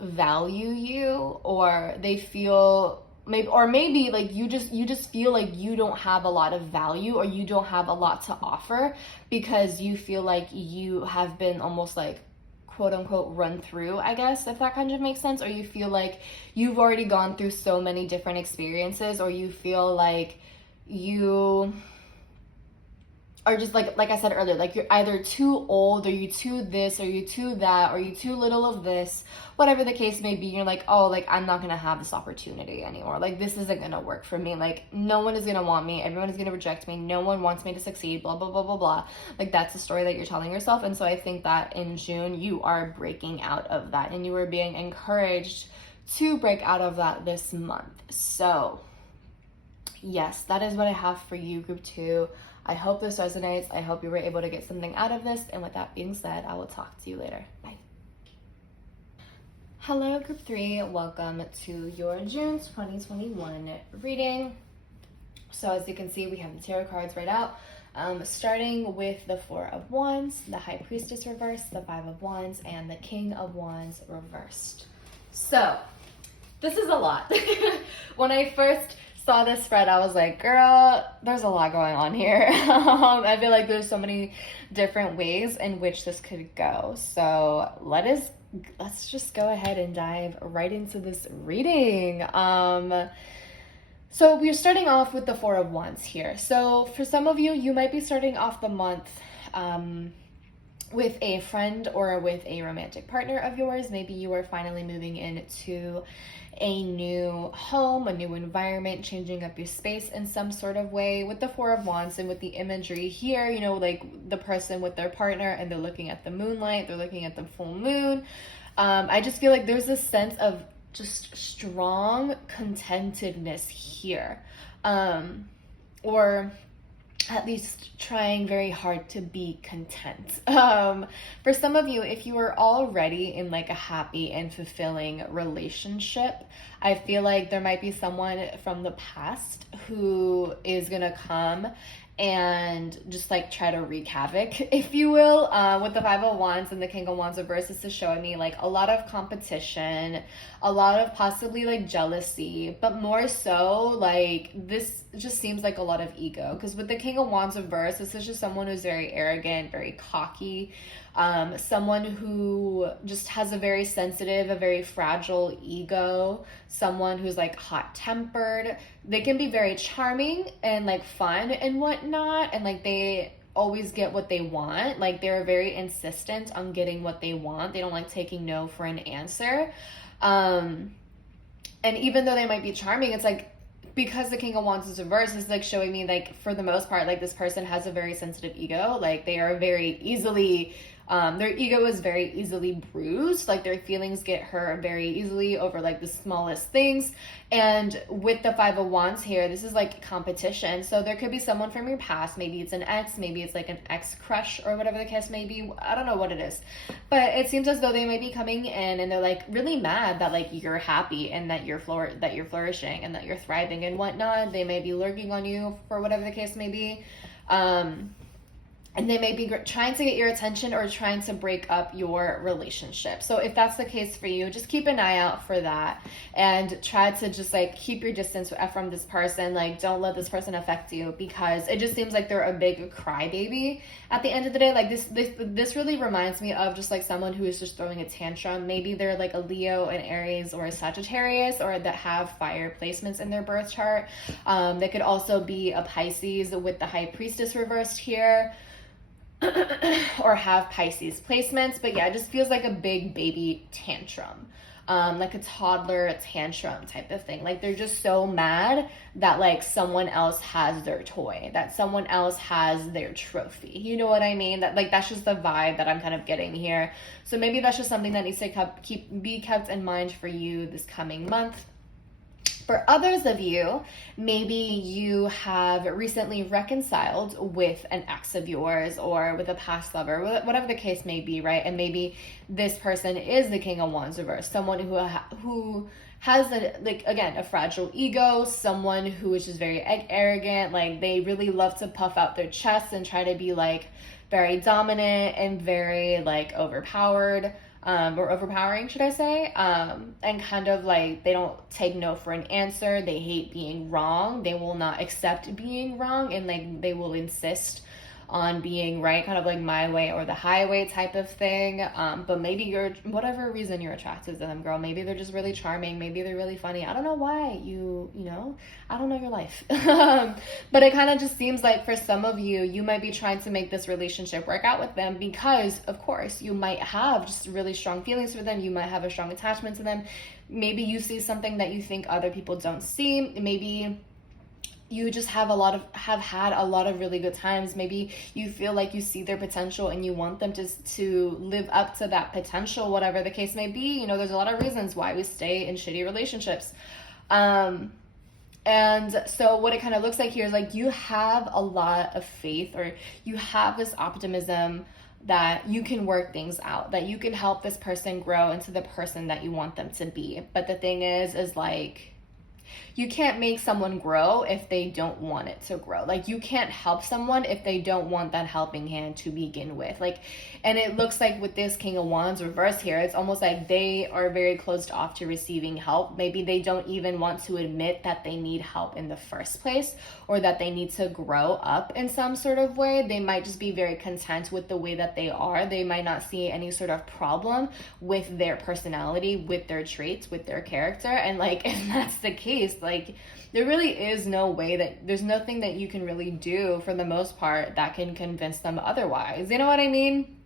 value you, or they feel maybe like you just feel like you don't have a lot of value, or you don't have a lot to offer because you feel like you have been almost like quote unquote run through, I guess, if that kind of makes sense. Or you feel like you've already gone through so many different experiences, or you feel like you are just like I said earlier, like you're either too old, or you too this, or you too that, or you too little of this, whatever the case may be. You're like, oh, like I'm not gonna have this opportunity anymore, like this isn't gonna work for me, like no one is gonna want me, everyone is gonna reject me, no one wants me to succeed, blah blah blah blah blah. Like that's the story that you're telling yourself. And so I think that in June you are breaking out of that, and you are being encouraged to break out of that this month. So yes, that is what I have for you, group 2. I hope this resonates. I hope you were able to get something out of this. And with that being said, I will talk to you later. Bye. Hello, group 3. Welcome to your June 2021 reading. So as you can see, we have the tarot cards right out. Starting with the 4 of Wands, the High Priestess reversed, the 5 of Wands, and the King of Wands reversed. So this is a lot. When I first saw this spread, I was like, girl, there's a lot going on here. I feel like there's so many different ways in which this could go. So let's just go ahead and dive right into this reading. So we're starting off with the 4 of Wands here. So for some of you, you might be starting off the month with a friend or with a romantic partner of yours. Maybe you are finally moving into a new home, a new environment, changing up your space in some sort of way. With the 4 of Wands and with the imagery here, you know, like the person with their partner and they're looking at the moonlight, they're looking at the full moon. I just feel like there's a sense of just strong contentedness here, or at least trying very hard to be content. For some of you, if you are already in like a happy and fulfilling relationship, I feel like there might be someone from the past who is gonna come and just like try to wreak havoc, if you will. With the 5 of Wands and the King of Wands reverse, this is showing me like a lot of competition, a lot of possibly like jealousy, but more so like this just seems like a lot of ego. Because with the King of Wands reverse, this is just someone who's very arrogant, very cocky, someone who just has a very sensitive, a very fragile ego, someone who's like hot-tempered. They can be very charming and like fun and whatnot, and like they always get what they want. Like they're very insistent on getting what they want. They don't like taking no for an answer. And even though they might be charming, it's like, because the King of Wands is reversed, is like showing me, like, for the most part, like, this person has a very sensitive ego. Like, they are very easily, their ego is very easily bruised. Like, their feelings get hurt very easily over, like, the smallest things. And with the Five of Wands here, this is like competition. So there could be someone from your past. Maybe it's an ex, maybe it's like an ex crush, or whatever the case may be. I don't know what it is, but it seems as though they might be coming in and they're like really mad that like you're happy and that you're flourishing and that you're thriving and whatnot. They may be lurking on you for whatever the case may be. And they may be trying to get your attention or trying to break up your relationship. So if that's the case for you, just keep an eye out for that and try to just like keep your distance from this person. Like, don't let this person affect you, because it just seems like they're a big crybaby at the end of the day. Like, this really reminds me of just like someone who is just throwing a tantrum. Maybe they're like a Leo, an Aries, or a Sagittarius, or that have fire placements in their birth chart. They could also be a Pisces with the High Priestess reversed here, or have Pisces placements. But yeah, it just feels like a big baby tantrum, like a toddler tantrum type of thing. Like, they're just so mad that like someone else has their toy, that someone else has their trophy. You know what I mean? That like, that's just the vibe that I'm kind of getting here. So maybe that's just something that needs to be kept in mind for you this coming month. For others of you, maybe you have recently reconciled with an ex of yours or with a past lover, whatever the case may be, right? And maybe this person is the King of Wands reversed, someone who has a fragile ego, someone who is just very arrogant. Like, they really love to puff out their chest and try to be like very dominant and very like overpowered. Or overpowering, should I say, and kind of like, they don't take no for an answer. They hate being wrong. They will not accept being wrong, and like, they will insist on being right, kind of like my way or the highway type of thing. But maybe whatever reason you're attracted to them, girl. Maybe they're just really charming. Maybe they're really funny. I don't know why you know, I don't know your life. But it kind of just seems like for some of you, you might be trying to make this relationship work out with them because, of course, you might have just really strong feelings for them. You might have a strong attachment to them. Maybe you see something that you think other people don't see. Maybe you just have had a lot of really good times. Maybe you feel like you see their potential and you want them to live up to that potential, whatever the case may be. You know, there's a lot of reasons why we stay in shitty relationships. And so what it kind of looks like here is like, you have a lot of faith, or you have this optimism that you can work things out, that you can help this person grow into the person that you want them to be. But the thing is like, you can't make someone grow if they don't want it to grow. Like, you can't help someone if they don't want that helping hand to begin with. Like, and it looks like with this King of Wands reverse here, it's almost like they are very closed off to receiving help. Maybe they don't even want to admit that they need help in the first place, or that they need to grow up in some sort of way. They might just be very content with the way that they are. They might not see any sort of problem with their personality, with their traits, with their character. And like, if that's the case, like, there really is no way that there's nothing that you can really do for the most part that can convince them otherwise. You know what I mean?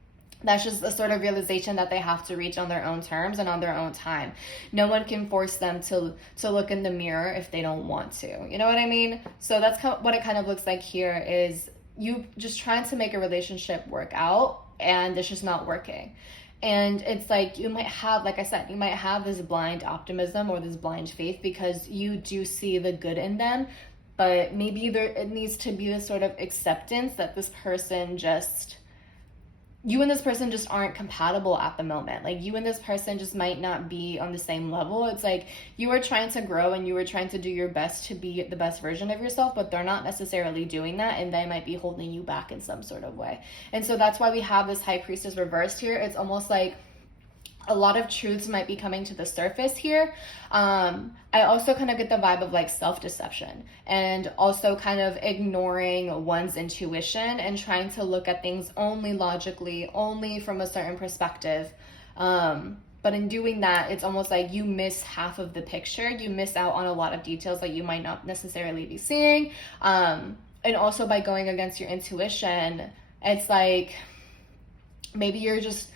That's just the sort of realization that they have to reach on their own terms and on their own time. No one can force them to look in the mirror if they don't want to. You know what I mean? So that's what it kind of looks like here, is you just trying to make a relationship work out and it's just not working. And it's like, you might have, like I said, you might have this blind optimism or this blind faith because you do see the good in them, but maybe it needs to be this sort of acceptance that you and this person just aren't compatible at the moment. Like, you and this person just might not be on the same level. It's like, you are trying to grow and you are trying to do your best to be the best version of yourself, but they're not necessarily doing that, and they might be holding you back in some sort of way. And so that's why we have this High Priestess reversed here. It's almost like a lot of truths might be coming to the surface here. I also kind of get the vibe of like self-deception, and also kind of ignoring one's intuition and trying to look at things only logically, only from a certain perspective. But in doing that, it's almost like you miss half of the picture. You miss out on a lot of details that you might not necessarily be seeing. And also by going against your intuition, it's like maybe you're just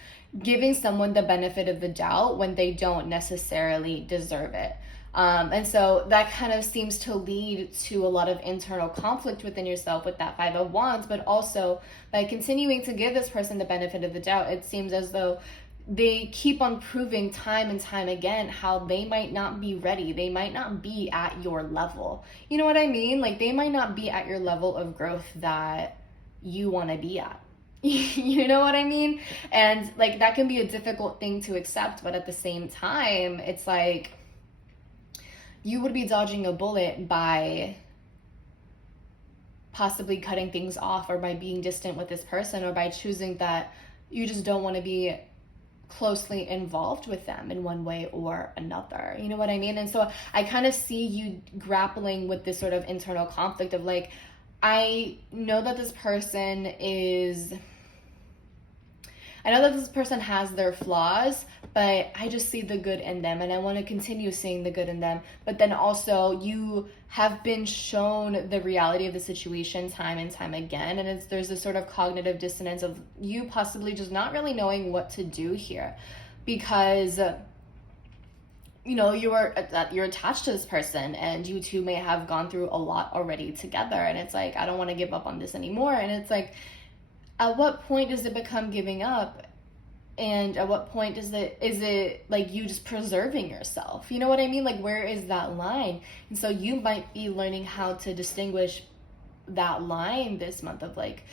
giving someone the benefit of the doubt when they don't necessarily deserve it. And so that kind of seems to lead to a lot of internal conflict within yourself with that Five of Wands, but also by continuing to give this person the benefit of the doubt, it seems as though they keep on proving time and time again how they might not be ready. They might not be at your level. You know what I mean? Like, they might not be at your level of growth that you want to be at. You know what I mean? And like, that can be a difficult thing to accept, but at the same time, it's like you would be dodging a bullet by possibly cutting things off, or by being distant with this person, or by choosing that you just don't want to be closely involved with them in one way or another. You know what I mean? And so I kind of see you grappling with this sort of internal conflict of like, I know that this person has their flaws, but I just see the good in them, and I want to continue seeing the good in them. But then also, you have been shown the reality of the situation time and time again, and there's this sort of cognitive dissonance of you possibly just not really knowing what to do here, because you know, you're attached to this person, and you two may have gone through a lot already together, and it's like, I don't want to give up on this anymore. And it's like, at what point does it become giving up? And at what point is it like you just preserving yourself? You know what I mean? Like, where is that line? And so you might be learning how to distinguish that line this month of like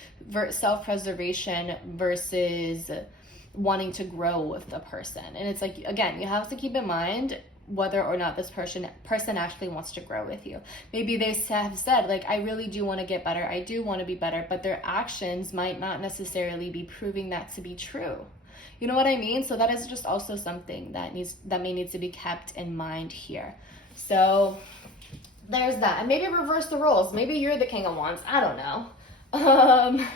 self-preservation versus wanting to grow with the person. And it's like, again, you have to keep in mind whether or not this person actually wants to grow with you. Maybe they have said, like, I really do want to get better, I do want to be better, but their actions might not necessarily be proving that to be true. You know what I mean? So that is just also something that may need to be kept in mind here. So there's that. And maybe reverse the roles. Maybe you're the King of Wands. I don't know.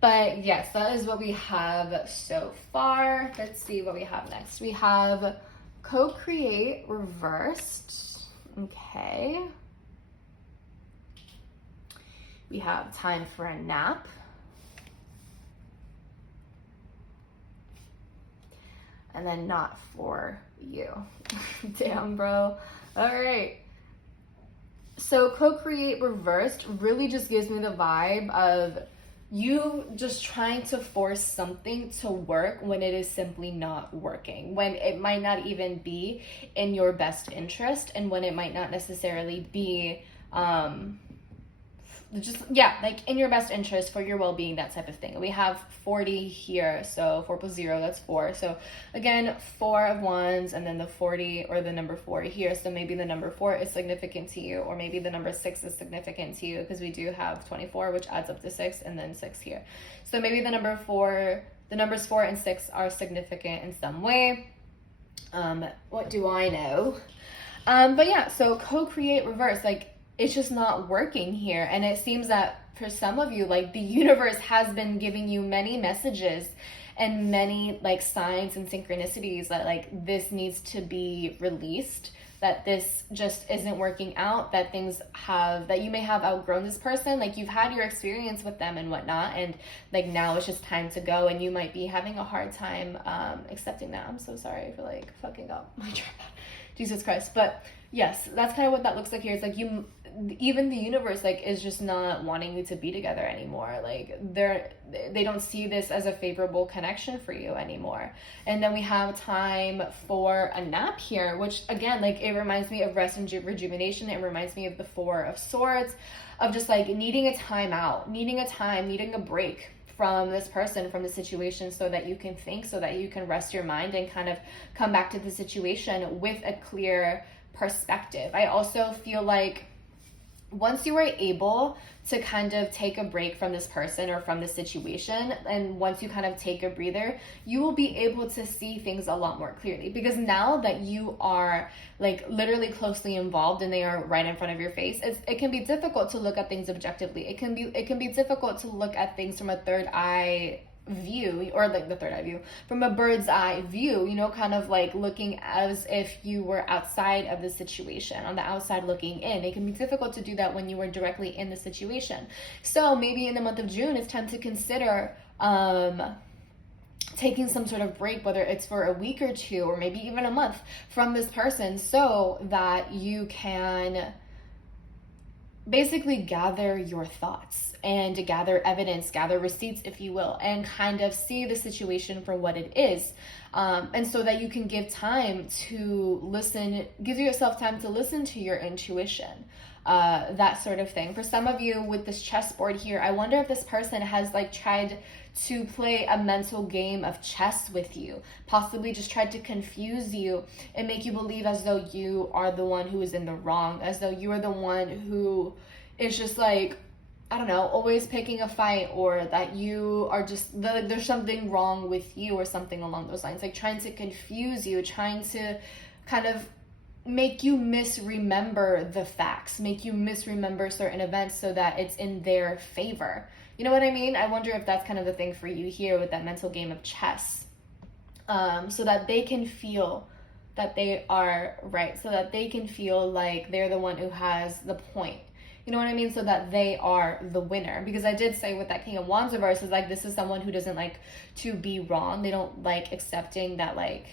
But yes, that is what we have so far. Let's see what we have next. We have co-create reversed. Okay. We have time for a nap. And then not for you. Damn, bro. All right. So co-create reversed really just gives me the vibe of you just trying to force something to work when it is simply not working, when it might not even be in your best interest, and when it might not necessarily be like in your best interest for your well-being, that type of thing. We have 40 here, so 4 plus 0, that's 4. So again, 4 of Wands, and then the 40 or the number 4 here. So maybe the number 4 is significant to you, or maybe the number 6 is significant to you, because we do have 24, which adds up to 6, and then 6 here. So maybe the numbers 4 and 6 are significant in some way. What do I know? But yeah, so co-create reverse, like, it's just not working here. And it seems that for some of you, like, the universe has been giving you many messages and many like signs and synchronicities that like this needs to be released, that this just isn't working out, that you may have outgrown this person, like you've had your experience with them and whatnot, and like now it's just time to go, and you might be having a hard time accepting that. I'm so sorry for like fucking up my tripod. Jesus Christ. But yes, that's kind of what that looks like here. It's like even the universe like is just not wanting you to be together anymore. Like they don't see this as a favorable connection for you anymore. And then we have time for a nap here, which again, like, it reminds me of rest and rejuvenation. It reminds me of the 4 of Swords, of just like needing a time out, needing a break from this person, from the situation, so that you can think, so that you can rest your mind and kind of come back to the situation with a clear perspective. I also feel like once you are able to kind of take a break from this person or from the situation, and once you kind of take a breather, you will be able to see things a lot more clearly, because now that you are like literally closely involved and they are right in front of your face, it can be difficult to look at things objectively. It can be difficult to look at things from a third eye view, or like the third eye view, from a bird's eye view, you know, kind of like looking as if you were outside of the situation, on the outside looking in. It can be difficult to do that when you were directly in the situation. So maybe in the month of June, it's time to consider taking some sort of break, whether it's for a week or two or maybe even a month from this person, so that you can basically gather your thoughts and gather evidence, gather receipts, if you will, and kind of see the situation for what it is. And so that you can give time to listen, give yourself time to listen to your intuition, that sort of thing. For some of you with this chessboard here, I wonder if this person has like tried to play a mental game of chess with you, possibly just tried to confuse you and make you believe as though you are the one who is in the wrong, as though you are the one who is just like, I don't know, always picking a fight, or that you are just, there's something wrong with you or something along those lines, like trying to confuse you, trying to kind of make you misremember the facts, make you misremember certain events so that it's in their favor. You know what I mean? I wonder if that's kind of the thing for you here with that mental game of chess. So that they can feel that they are right, so that they can feel like they're the one who has the point. You know what I mean? So that they are the winner. Because I did say with that King of Wands reverse, is like, this is someone who doesn't like to be wrong. They don't like accepting that like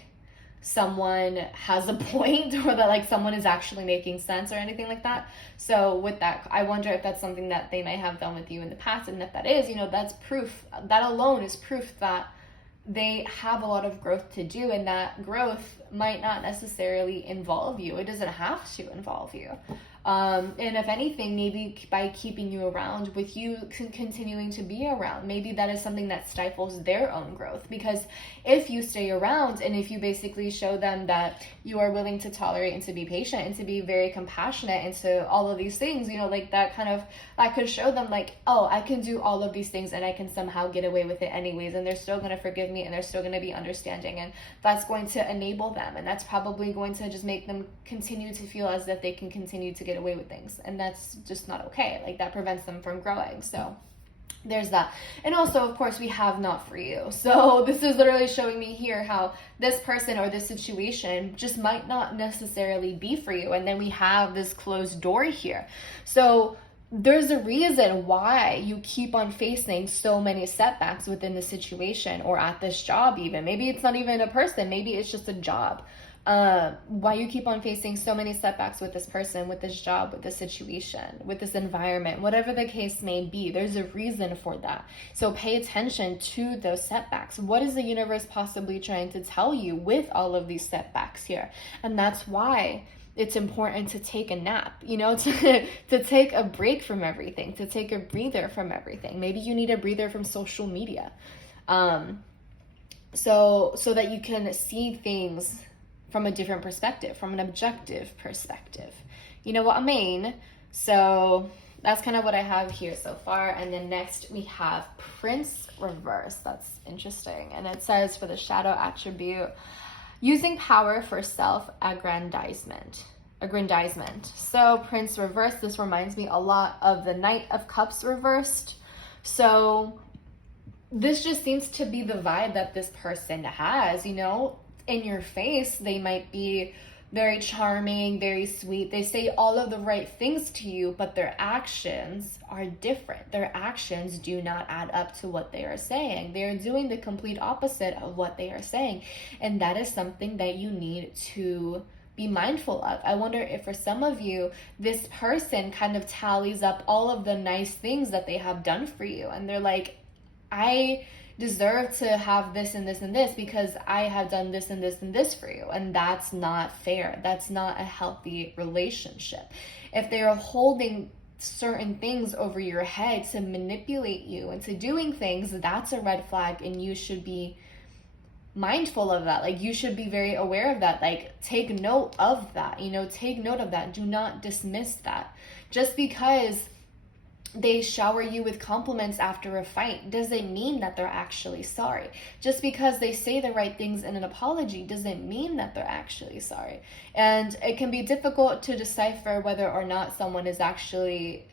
someone has a point, or that like someone is actually making sense or anything like that. So with that, I wonder if that's something that they might have done with you in the past. And if that is, you know, that's proof, that alone is proof that they have a lot of growth to do, and that growth might not necessarily involve you. It doesn't have to involve you. And if anything, maybe by keeping you around, with you continuing to be around, maybe that is something that stifles their own growth. Because if you stay around, and if you basically show them that you are willing to tolerate and to be patient and to be very compassionate and to all of these things, you know, like that kind of, that could show them like, oh, I can do all of these things and I can somehow get away with it anyways, and they're still going to forgive me and they're still going to be understanding, and that's going to enable them, and that's probably going to just make them continue to feel as if they can continue to get away with things, and that's just not okay. Like that prevents them from growing. So there's that. And also, of course, we have not for you. So this is literally showing me here how this person or this situation just might not necessarily be for you. And then we have this closed door here. So there's a reason why you keep on facing so many setbacks within the situation, or at this job even. Maybe it's not even a person, maybe it's just a job. Why you keep on facing so many setbacks with this person, with this job, with this situation, with this environment, whatever the case may be, there's a reason for that. So pay attention to those setbacks. What is the universe possibly trying to tell you with all of these setbacks here? And that's why it's important to take a nap, you know, to take a break from everything, to take a breather from everything. Maybe you need a breather from social media. So that you can see things from a different perspective, from an objective perspective. You know what I mean? So that's kind of what I have here so far. And then next we have Prince reverse. That's interesting. And it says, for the shadow attribute, using power for self-aggrandizement. So Prince reverse, this reminds me a lot of the Knight of Cups reversed. So this just seems to be the vibe that this person has, you know. In your face, they might be very charming, very sweet. They say all of the right things to you, but their actions are different. Their actions do not add up to what they are saying. They are doing the complete opposite of what they are saying. And that is something that you need to be mindful of. I wonder if for some of you, this person kind of tallies up all of the nice things that they have done for you. And they're like, I deserve to have this and this and this because I have done this and this and this for you. And that's not fair. That's not a healthy relationship. If they are holding certain things over your head to manipulate you into doing things, that's a red flag, and you should be mindful of that. Like, you should be very aware of that. Like, take note of that, you know, take note of that. Do not dismiss that. Just because they shower you with compliments after a fight doesn't mean that they're actually sorry. Just because they say the right things in an apology doesn't mean that they're actually sorry. And it can be difficult to decipher whether or not someone is actually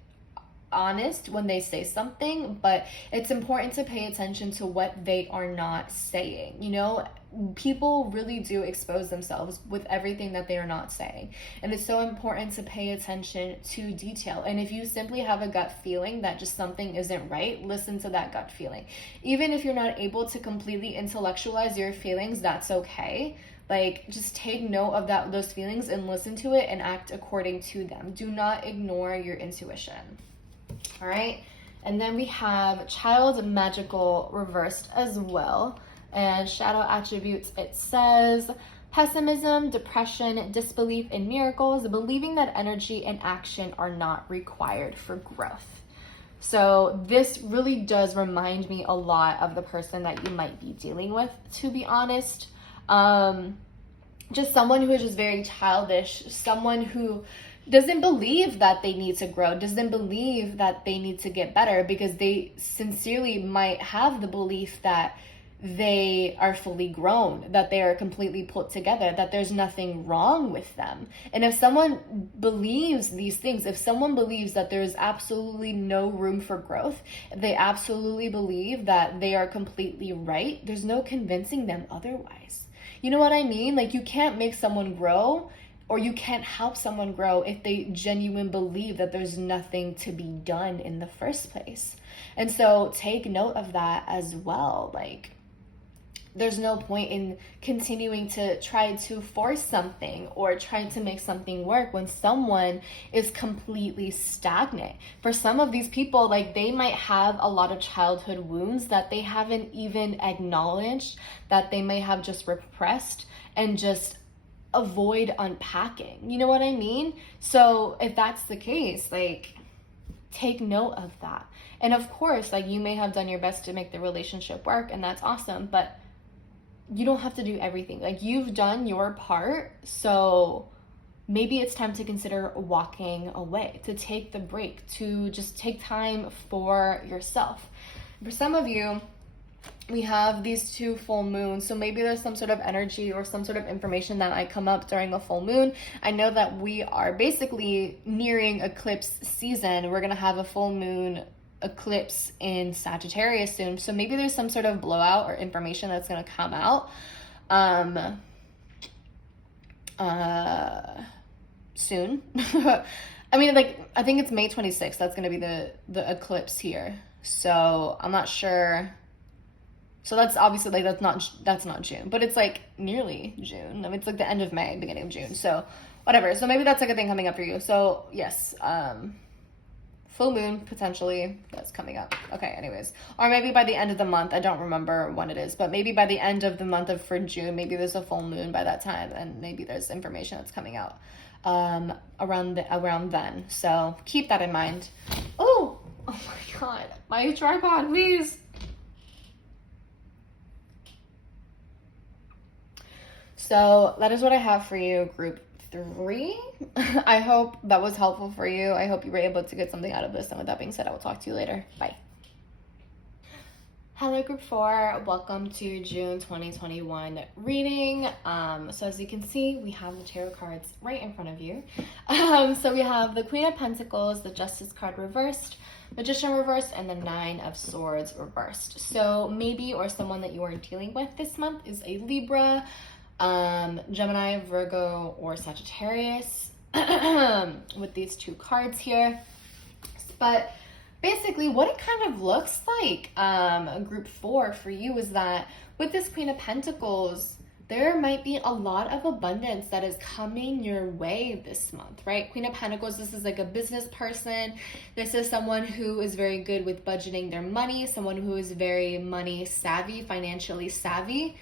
honest when they say something, but it's important to pay attention to what they are not saying. You know, people really do expose themselves with everything that they are not saying. And it's so important to pay attention to detail. And if you simply have a gut feeling that just something isn't right, listen to that gut feeling. Even if you're not able to completely intellectualize your feelings, that's okay. Like, just take note of those feelings and listen to it and act according to them. Do not ignore your intuition. All right. And then we have child magical reversed as well. And shadow attributes, it says pessimism, depression, disbelief in miracles, believing that energy and action are not required for growth. So this really does remind me a lot of the person that you might be dealing with, to be honest. Just someone who is just very childish, someone who doesn't believe that they need to grow, doesn't believe that they need to get better, because they sincerely might have the belief that they are fully grown, that they are completely put together, that there's nothing wrong with them. And if someone believes these things, if someone believes that there's absolutely no room for growth, if they absolutely believe that they are completely right, there's no convincing them otherwise. You know what I mean? Like, you can't make someone grow, or you can't help someone grow if they genuinely believe that there's nothing to be done in the first place. And so take note of that as well. Like, there's no point in continuing to try to force something or try to make something work when someone is completely stagnant. For some of these people, like, they might have a lot of childhood wounds that they haven't even acknowledged, that they may have just repressed and just avoid unpacking. You know what I mean? So if that's the case, like, take note of that. And of course, like, you may have done your best to make the relationship work, and that's awesome, but you don't have to do everything. Like, you've done your part, so maybe it's time to consider walking away, to take the break, to just take time for yourself. For some of you, we have these 2 full moons, so maybe there's some sort of energy or some sort of information that might come up during a full moon. I know that we are basically nearing eclipse season. We're gonna have a full moon eclipse in Sagittarius soon, so maybe there's some sort of blowout or information that's going to come out soon. I mean, like, I think it's May 26th that's going to be the eclipse here, so I'm not sure. So that's obviously, like, that's not June, but it's like nearly June. I mean, it's like the end of May, beginning of June, so whatever. So maybe that's like a thing coming up for you. So yes, full moon, potentially, that's coming up. Okay, anyways. Or maybe by the end of the month, I don't remember when it is, but maybe by the end of the month for June, maybe there's a full moon by that time, and maybe there's information that's coming out around then. So keep that in mind. Oh my God, my tripod, please. So that is what I have for you, group 3. I hope that was helpful for you. I hope you were able to get something out of this. And with that being said, I will talk to you later. Bye. Hello, group 4. Welcome to June 2021 reading. So as you can see, we have the tarot cards right in front of you. So we have the Queen of Pentacles, the Justice card reversed, Magician reversed, and the 9 of Swords reversed. So maybe, or someone that you are dealing with this month is a Libra, Gemini, Virgo, or Sagittarius with these 2 cards here. But basically what it kind of looks like, group 4 for you, is that with this Queen of Pentacles, there might be a lot of abundance that is coming your way this month, right? Queen of Pentacles, this is like a business person. This is someone who is very good with budgeting their money, someone who is very money savvy, financially savvy.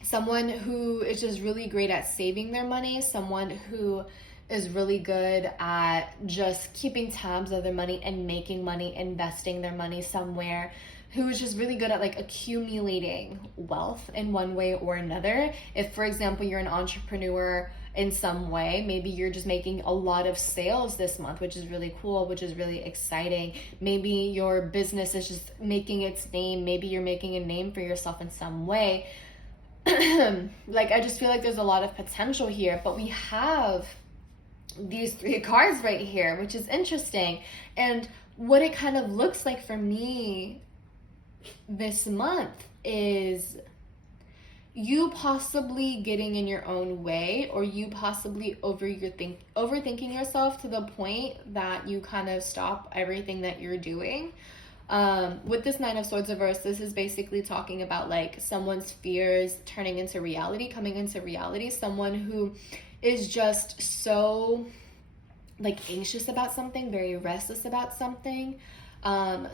Someone who is just really great at saving their money, someone who is really good at just keeping tabs of their money and making money, investing their money somewhere, who is just really good at, like, accumulating wealth in one way or another. If, for example, you're an entrepreneur in some way, maybe you're just making a lot of sales this month, which is really cool, which is really exciting. Maybe your business is just making its name. Maybe you're making a name for yourself in some way. Like, I just feel like there's a lot of potential here, but we have these 3 cards right here, which is interesting. And what it kind of looks like for me this month is you possibly getting in your own way, or you possibly overthinking yourself to the point that you kind of stop everything that you're doing. With this Nine of Swords reverse, this is basically talking about like someone's fears turning into reality, coming into reality. Someone who is just so like anxious about something, very restless about something.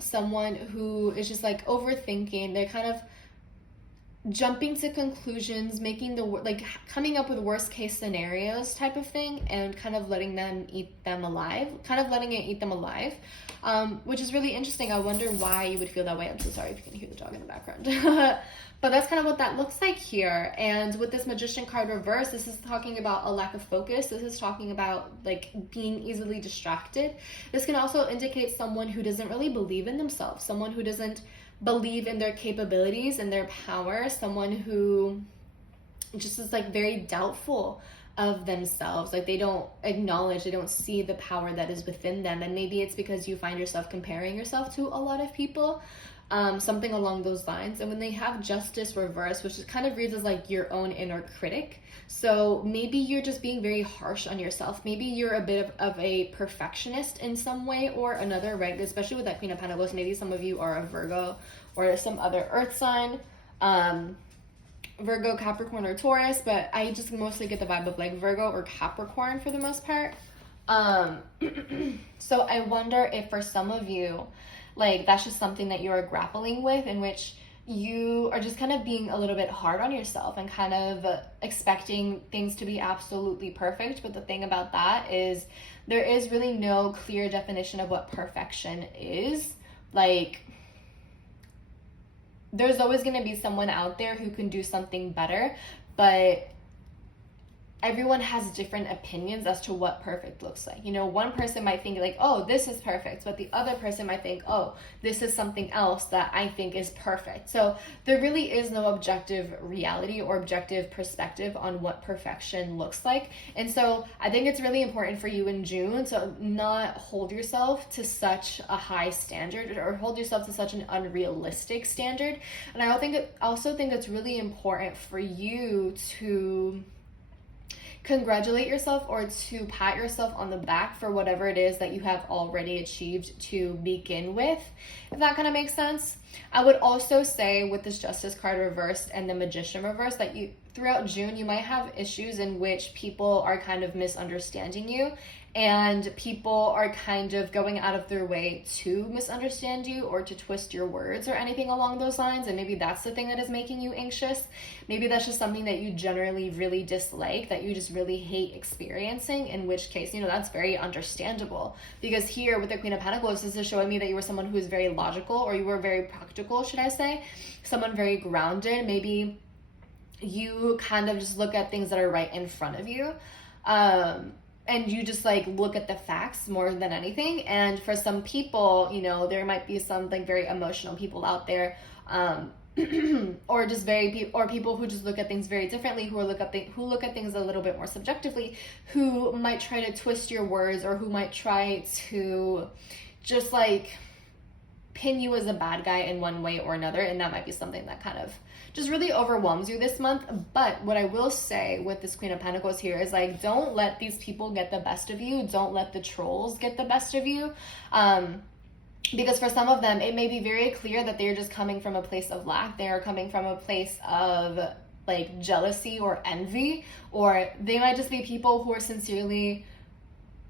Someone who is just like overthinking. They're kind of jumping to conclusions, making like coming up with worst case scenarios type of thing, and kind of letting it eat them alive, which is really interesting. I wonder why you would feel that way. I'm so sorry if you can hear the dog in the background. But that's kind of what that looks like here. And with this Magician card reverse, this is talking about a lack of focus. This is talking about like being easily distracted. This can also indicate someone who doesn't really believe in themselves, someone who doesn't believe in their capabilities and their power, someone who just is like very doubtful of themselves. Like they don't acknowledge, they don't see the power that is within them. And maybe it's because you find yourself comparing yourself to a lot of people, something along those lines. And when they have Justice reverse, which is kind of reads as like your own inner critic, so maybe you're just being very harsh on yourself. Maybe you're a bit of a perfectionist in some way or another, right? Especially with that Queen of Pentacles. Maybe some of you are a Virgo or some other earth sign, Virgo, Capricorn, or Taurus, but I just mostly get the vibe of like Virgo or Capricorn for the most part. So I wonder if for some of you, like that's just something that you are grappling with, in which you are just kind of being a little bit hard on yourself and kind of expecting things to be absolutely perfect. But the thing about that is there is really no clear definition of what perfection is. Like, there's always going to be someone out there who can do something better, but everyone has different opinions as to what perfect looks like. You know, one person might think like, oh, this is perfect, but the other person might think, oh, this is something else that I think is perfect. So there really is no objective reality or objective perspective on what perfection looks like. And so I think it's really important for you in June to not hold yourself to such a high standard or hold yourself to such an unrealistic standard. And I also think it's really important for you to congratulate yourself or to pat yourself on the back for whatever it is that you have already achieved to begin with, if that kind of makes sense. I would also say with this Justice card reversed and the Magician reversed that you throughout June you might have issues in which people are kind of misunderstanding you, and people are kind of going out of their way to misunderstand you or to twist your words or anything along those lines. And maybe that's the thing that is making you anxious. Maybe that's just something that you generally really dislike, that you just really hate experiencing, in which case, you know, that's very understandable. Because here with the Queen of Pentacles, this is showing me that you were someone who is very logical, or you were very practical, should I say. Someone very grounded. Maybe you kind of just look at things that are right in front of you. And you just like look at the facts more than anything. And for some people, you know, there might be some like very emotional people out there, or just people who just look at things very differently, who look at things a little bit more subjectively, who might try to twist your words, or who might try to just like pin you as a bad guy in one way or another. And that might be something that kind of just really overwhelms you this month. But what I will say with this Queen of Pentacles here is like, don't let these people get the best of you. Don't let the trolls get the best of you. Because for some of them, it may be very clear that they're just coming from a place of lack. They are coming from a place of like jealousy or envy, or they might just be people who are sincerely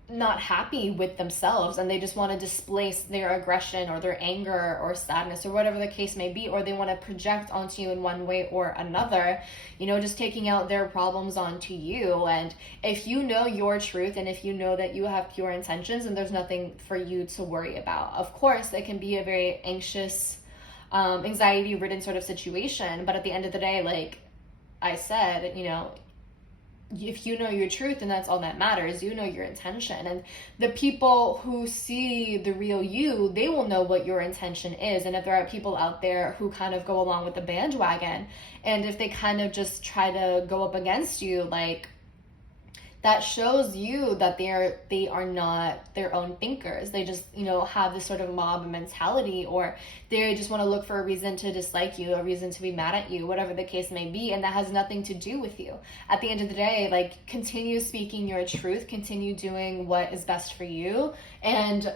not happy with themselves, and they just want to displace their aggression or their anger or sadness or whatever the case may be, or they want to project onto you in one way or another, you know, just taking out their problems onto you. And if you know your truth, and if you know that you have pure intentions, and there's nothing for you to worry about. Of course, it can be a very anxious, anxiety-ridden sort of situation, but at the end of the day, like I said, you know, if you know your truth, and that's all that matters. You know your intention, and the people who see the real you, they will know what your intention is. And if there are people out there who kind of go along with the bandwagon, and if they kind of just try to go up against you, like that shows you that they are not their own thinkers. They just, you know, have this sort of mob mentality, or they just want to look for a reason to dislike you, a reason to be mad at you, whatever the case may be, and that has nothing to do with you. At the end of the day, like, continue speaking your truth, continue doing what is best for you, and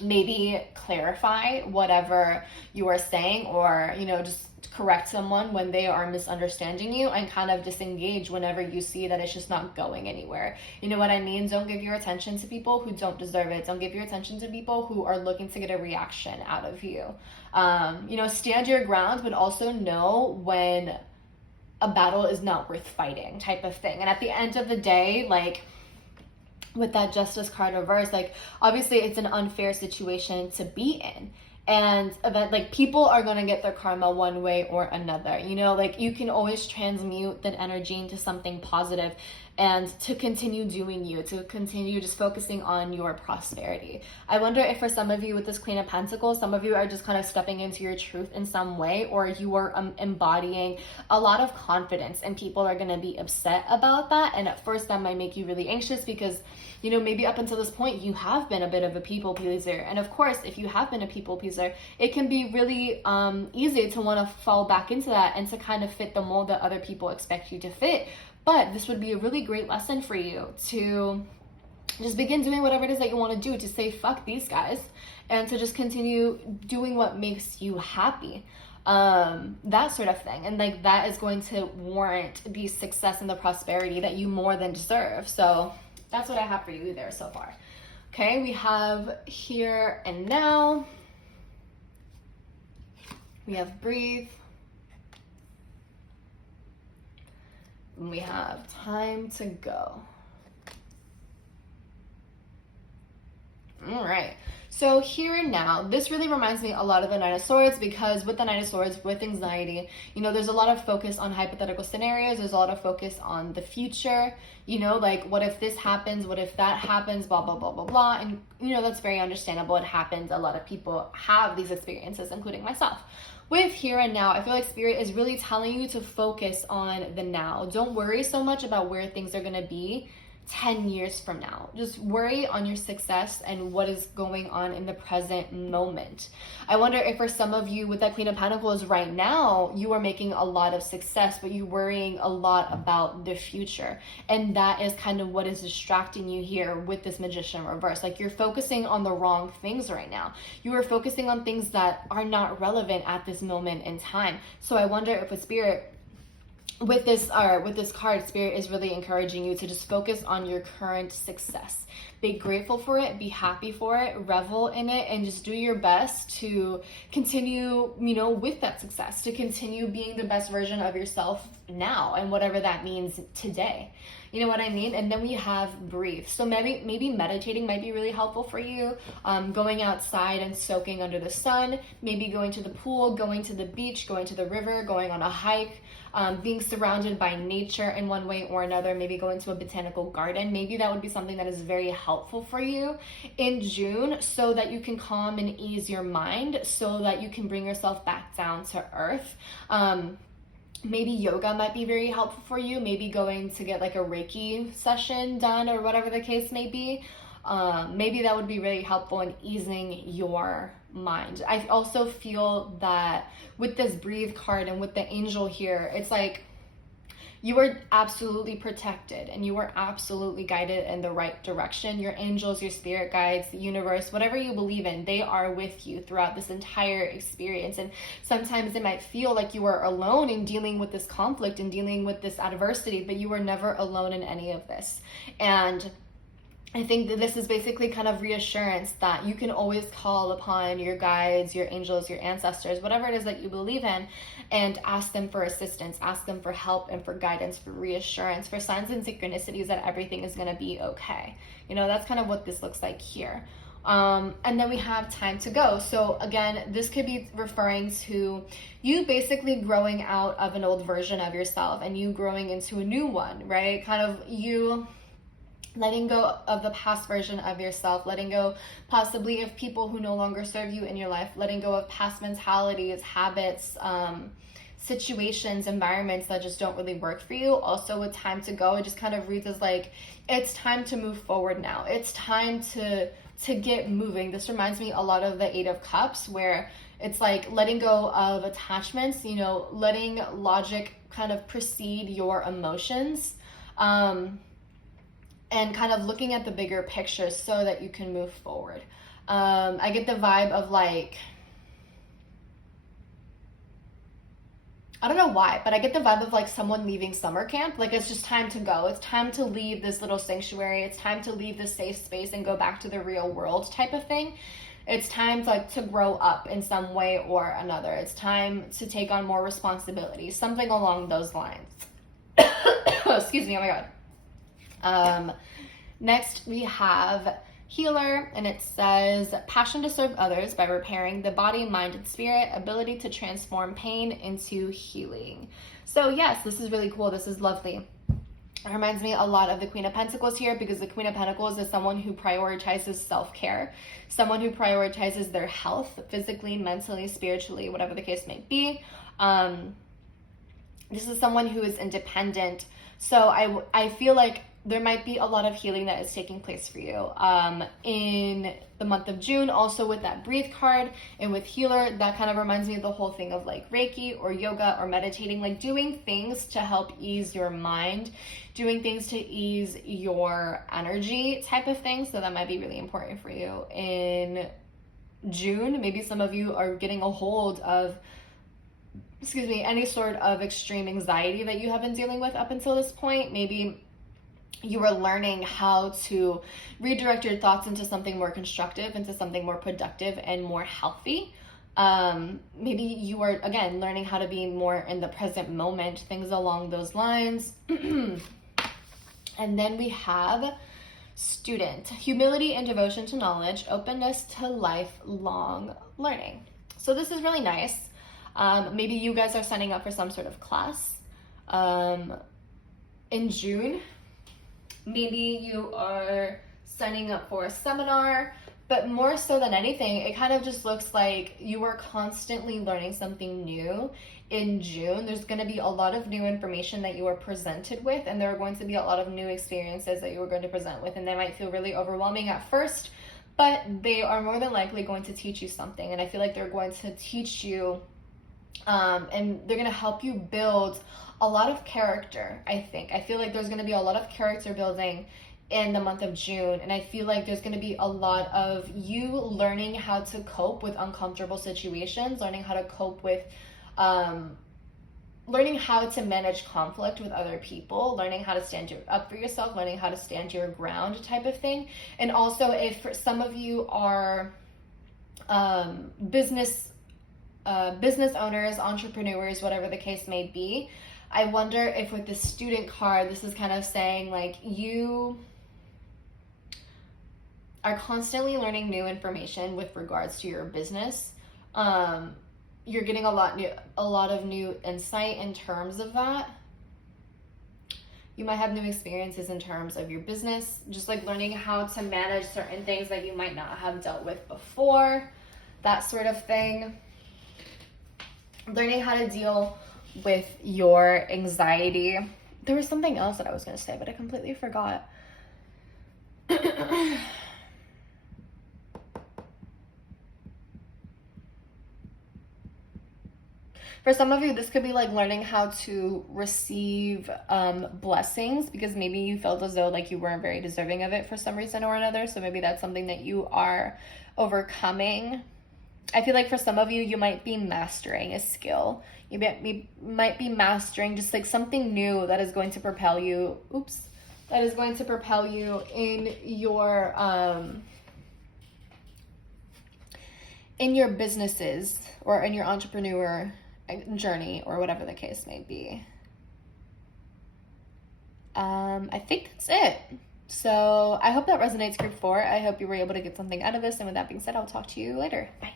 maybe clarify whatever you are saying, or, you know, just correct someone when they are misunderstanding you, and kind of disengage whenever you see that it's just not going anywhere. You know what I mean? Don't give your attention to people who don't deserve it. Don't give your attention to people who are looking to get a reaction out of you. You know, stand your ground, but also know when a battle is not worth fighting, type of thing. And at the end of the day, like, with that Justice card reversed, like, obviously it's an unfair situation to be in, and like, people are going to get their karma one way or another. You know, like, you can always transmute that energy into something positive, and to continue doing you, to continue just focusing on your prosperity. I wonder if for some of you with this Queen of Pentacles, some of you are just kind of stepping into your truth in some way, or you are embodying a lot of confidence, and people are going to be upset about that. And at first that might make you really anxious, because, you know, maybe up until this point you have been a bit of a people pleaser. And of course, if you have been a people pleaser, it can be really easy to want to fall back into that, and to kind of fit the mold that other people expect you to fit. But this would be a really great lesson for you to just begin doing whatever it is that you want to do, to say fuck these guys, and to just continue doing what makes you happy. That sort of thing. And like, that is going to warrant the success and the prosperity that you more than deserve. So that's what I have for you there so far. Okay, we have here and now. We have breathe. And we have time to go. All right. So here and now, this really reminds me a lot of the Knight of Swords, because with the Knight of Swords, with anxiety, you know, there's a lot of focus on hypothetical scenarios. There's a lot of focus on the future, you know, like, what if this happens? What if that happens? Blah, blah, blah, blah, blah. And, you know, that's very understandable. It happens. A lot of people have these experiences, including myself. With here and now, I feel like Spirit is really telling you to focus on the now. Don't worry so much about where things are going to be 10 years from now. Just worry on your success and what is going on in the present moment. I wonder if for some of you with that Queen of Pentacles right now, you are making a lot of success, but you're worrying a lot about the future. And that is kind of what is distracting you here with this Magician reverse. Like, you're focusing on the wrong things right now. You are focusing on things that are not relevant at this moment in time. So I wonder if with Spirit, with this card, Spirit is really encouraging you to just focus on your current success. Be grateful for it, be happy for it, revel in it, and just do your best to continue, you know, with that success, to continue being the best version of yourself now, and whatever that means today. You know what I mean? And then we have breathe. So maybe meditating might be really helpful for you. Going outside and soaking under the sun, maybe going to the pool, going to the beach, going to the river, going on a hike, being surrounded by nature in one way or another, maybe going to a botanical garden. Maybe that would be something that is very helpful for you in June, so that you can calm and ease your mind, so that you can bring yourself back down to earth. Maybe yoga might be very helpful for you. Maybe going to get like a Reiki session done, or whatever the case may be. Maybe that would be really helpful in easing your mind. I also feel that with this breathe card and with the angel here, it's like you are absolutely protected, and you are absolutely guided in the right direction. Your angels, your spirit guides, the universe, whatever you believe in, they are with you throughout this entire experience. And sometimes it might feel like you are alone in dealing with this conflict and dealing with this adversity, but you are never alone in any of this. And I think that this is basically kind of reassurance that you can always call upon your guides, your angels, your ancestors, whatever it is that you believe in, and ask them for assistance, ask them for help and for guidance, for reassurance, for signs and synchronicities that everything is going to be okay. You know, that's kind of what this looks like here. And then we have time to go. So again, this could be referring to you basically growing out of an old version of yourself and you growing into a new one, right? Kind of you letting go of the past version of yourself, letting go possibly of people who no longer serve you in your life, letting go of past mentalities, habits, situations, environments that just don't really work for you. Also with time to go, it just kind of reads as like, it's time to move forward now. It's time to get moving. This reminds me a lot of the Eight of Cups, where it's like letting go of attachments, you know, letting logic kind of precede your emotions, and kind of looking at the bigger picture so that you can move forward. I get the vibe of like, I don't know why, but I get the vibe of like someone leaving summer camp. Like it's just time to go. It's time to leave this little sanctuary. It's time to leave this safe space and go back to the real world type of thing. It's time to grow up in some way or another. It's time to take on more responsibility, something along those lines. Excuse me, oh my God. Next we have Healer, and it says passion to serve others by repairing the body, mind, and spirit, ability to transform pain into healing. So yes, this is really cool. This is lovely. It reminds me a lot of the Queen of Pentacles here, because the Queen of Pentacles is someone who prioritizes self-care, someone who prioritizes their health, physically, mentally, spiritually, whatever the case may be. This is someone who is independent. So I feel like there might be a lot of healing that is taking place for you in the month of June. Also with that breathe card and with healer, that kind of reminds me of the whole thing of like Reiki or yoga or meditating, like doing things to help ease your mind, doing things to ease your energy type of thing. So that might be really important for you in June. Maybe some of you are getting a hold of, any sort of extreme anxiety that you have been dealing with up until this point. Maybe you are learning how to redirect your thoughts into something more constructive, into something more productive and more healthy. Maybe you are, again, learning how to be more in the present moment, things along those lines. And then we have student, humility and devotion to knowledge, openness to lifelong learning. So this is really nice. Maybe you guys are signing up for some sort of class in June. Maybe you are signing up for a seminar, but more so than anything, it kind of just looks like you are constantly learning something new in June. There's going to be a lot of new information that you are presented with, and there are going to be a lot of new experiences that you are going to present with, and they might feel really overwhelming at first, but they are more than likely going to teach you something. And I feel like they're going to teach you, and they're going to help you build a lot of character. I feel like there's going to be a lot of character building in the month of June, and I feel like there's going to be a lot of you learning how to cope with uncomfortable situations, learning how to cope with learning how to manage conflict with other people, learning how to stand up for yourself, learning how to stand your ground type of thing. And also, if some of you are business owners, entrepreneurs, whatever the case may be, I wonder if with the student card, this is kind of saying like you are constantly learning new information with regards to your business. You're getting a lot of new insight in terms of that. You might have new experiences in terms of your business, just like learning how to manage certain things that you might not have dealt with before, that sort of thing. Learning how to deal with your anxiety. There was something else that I was going to say, but I completely forgot. For some of you, this could be like learning how to receive blessings, because maybe you felt as though like you weren't very deserving of it for some reason or another. So maybe that's something that you are overcoming. I feel like for some of you, you might be mastering a skill. You might be mastering just like something new that is going to propel you. That is going to propel you in your businesses or in your entrepreneur journey or whatever the case may be. I think that's it. So I hope that resonates, group 4. I hope you were able to get something out of this. And with that being said, I'll talk to you later. Bye.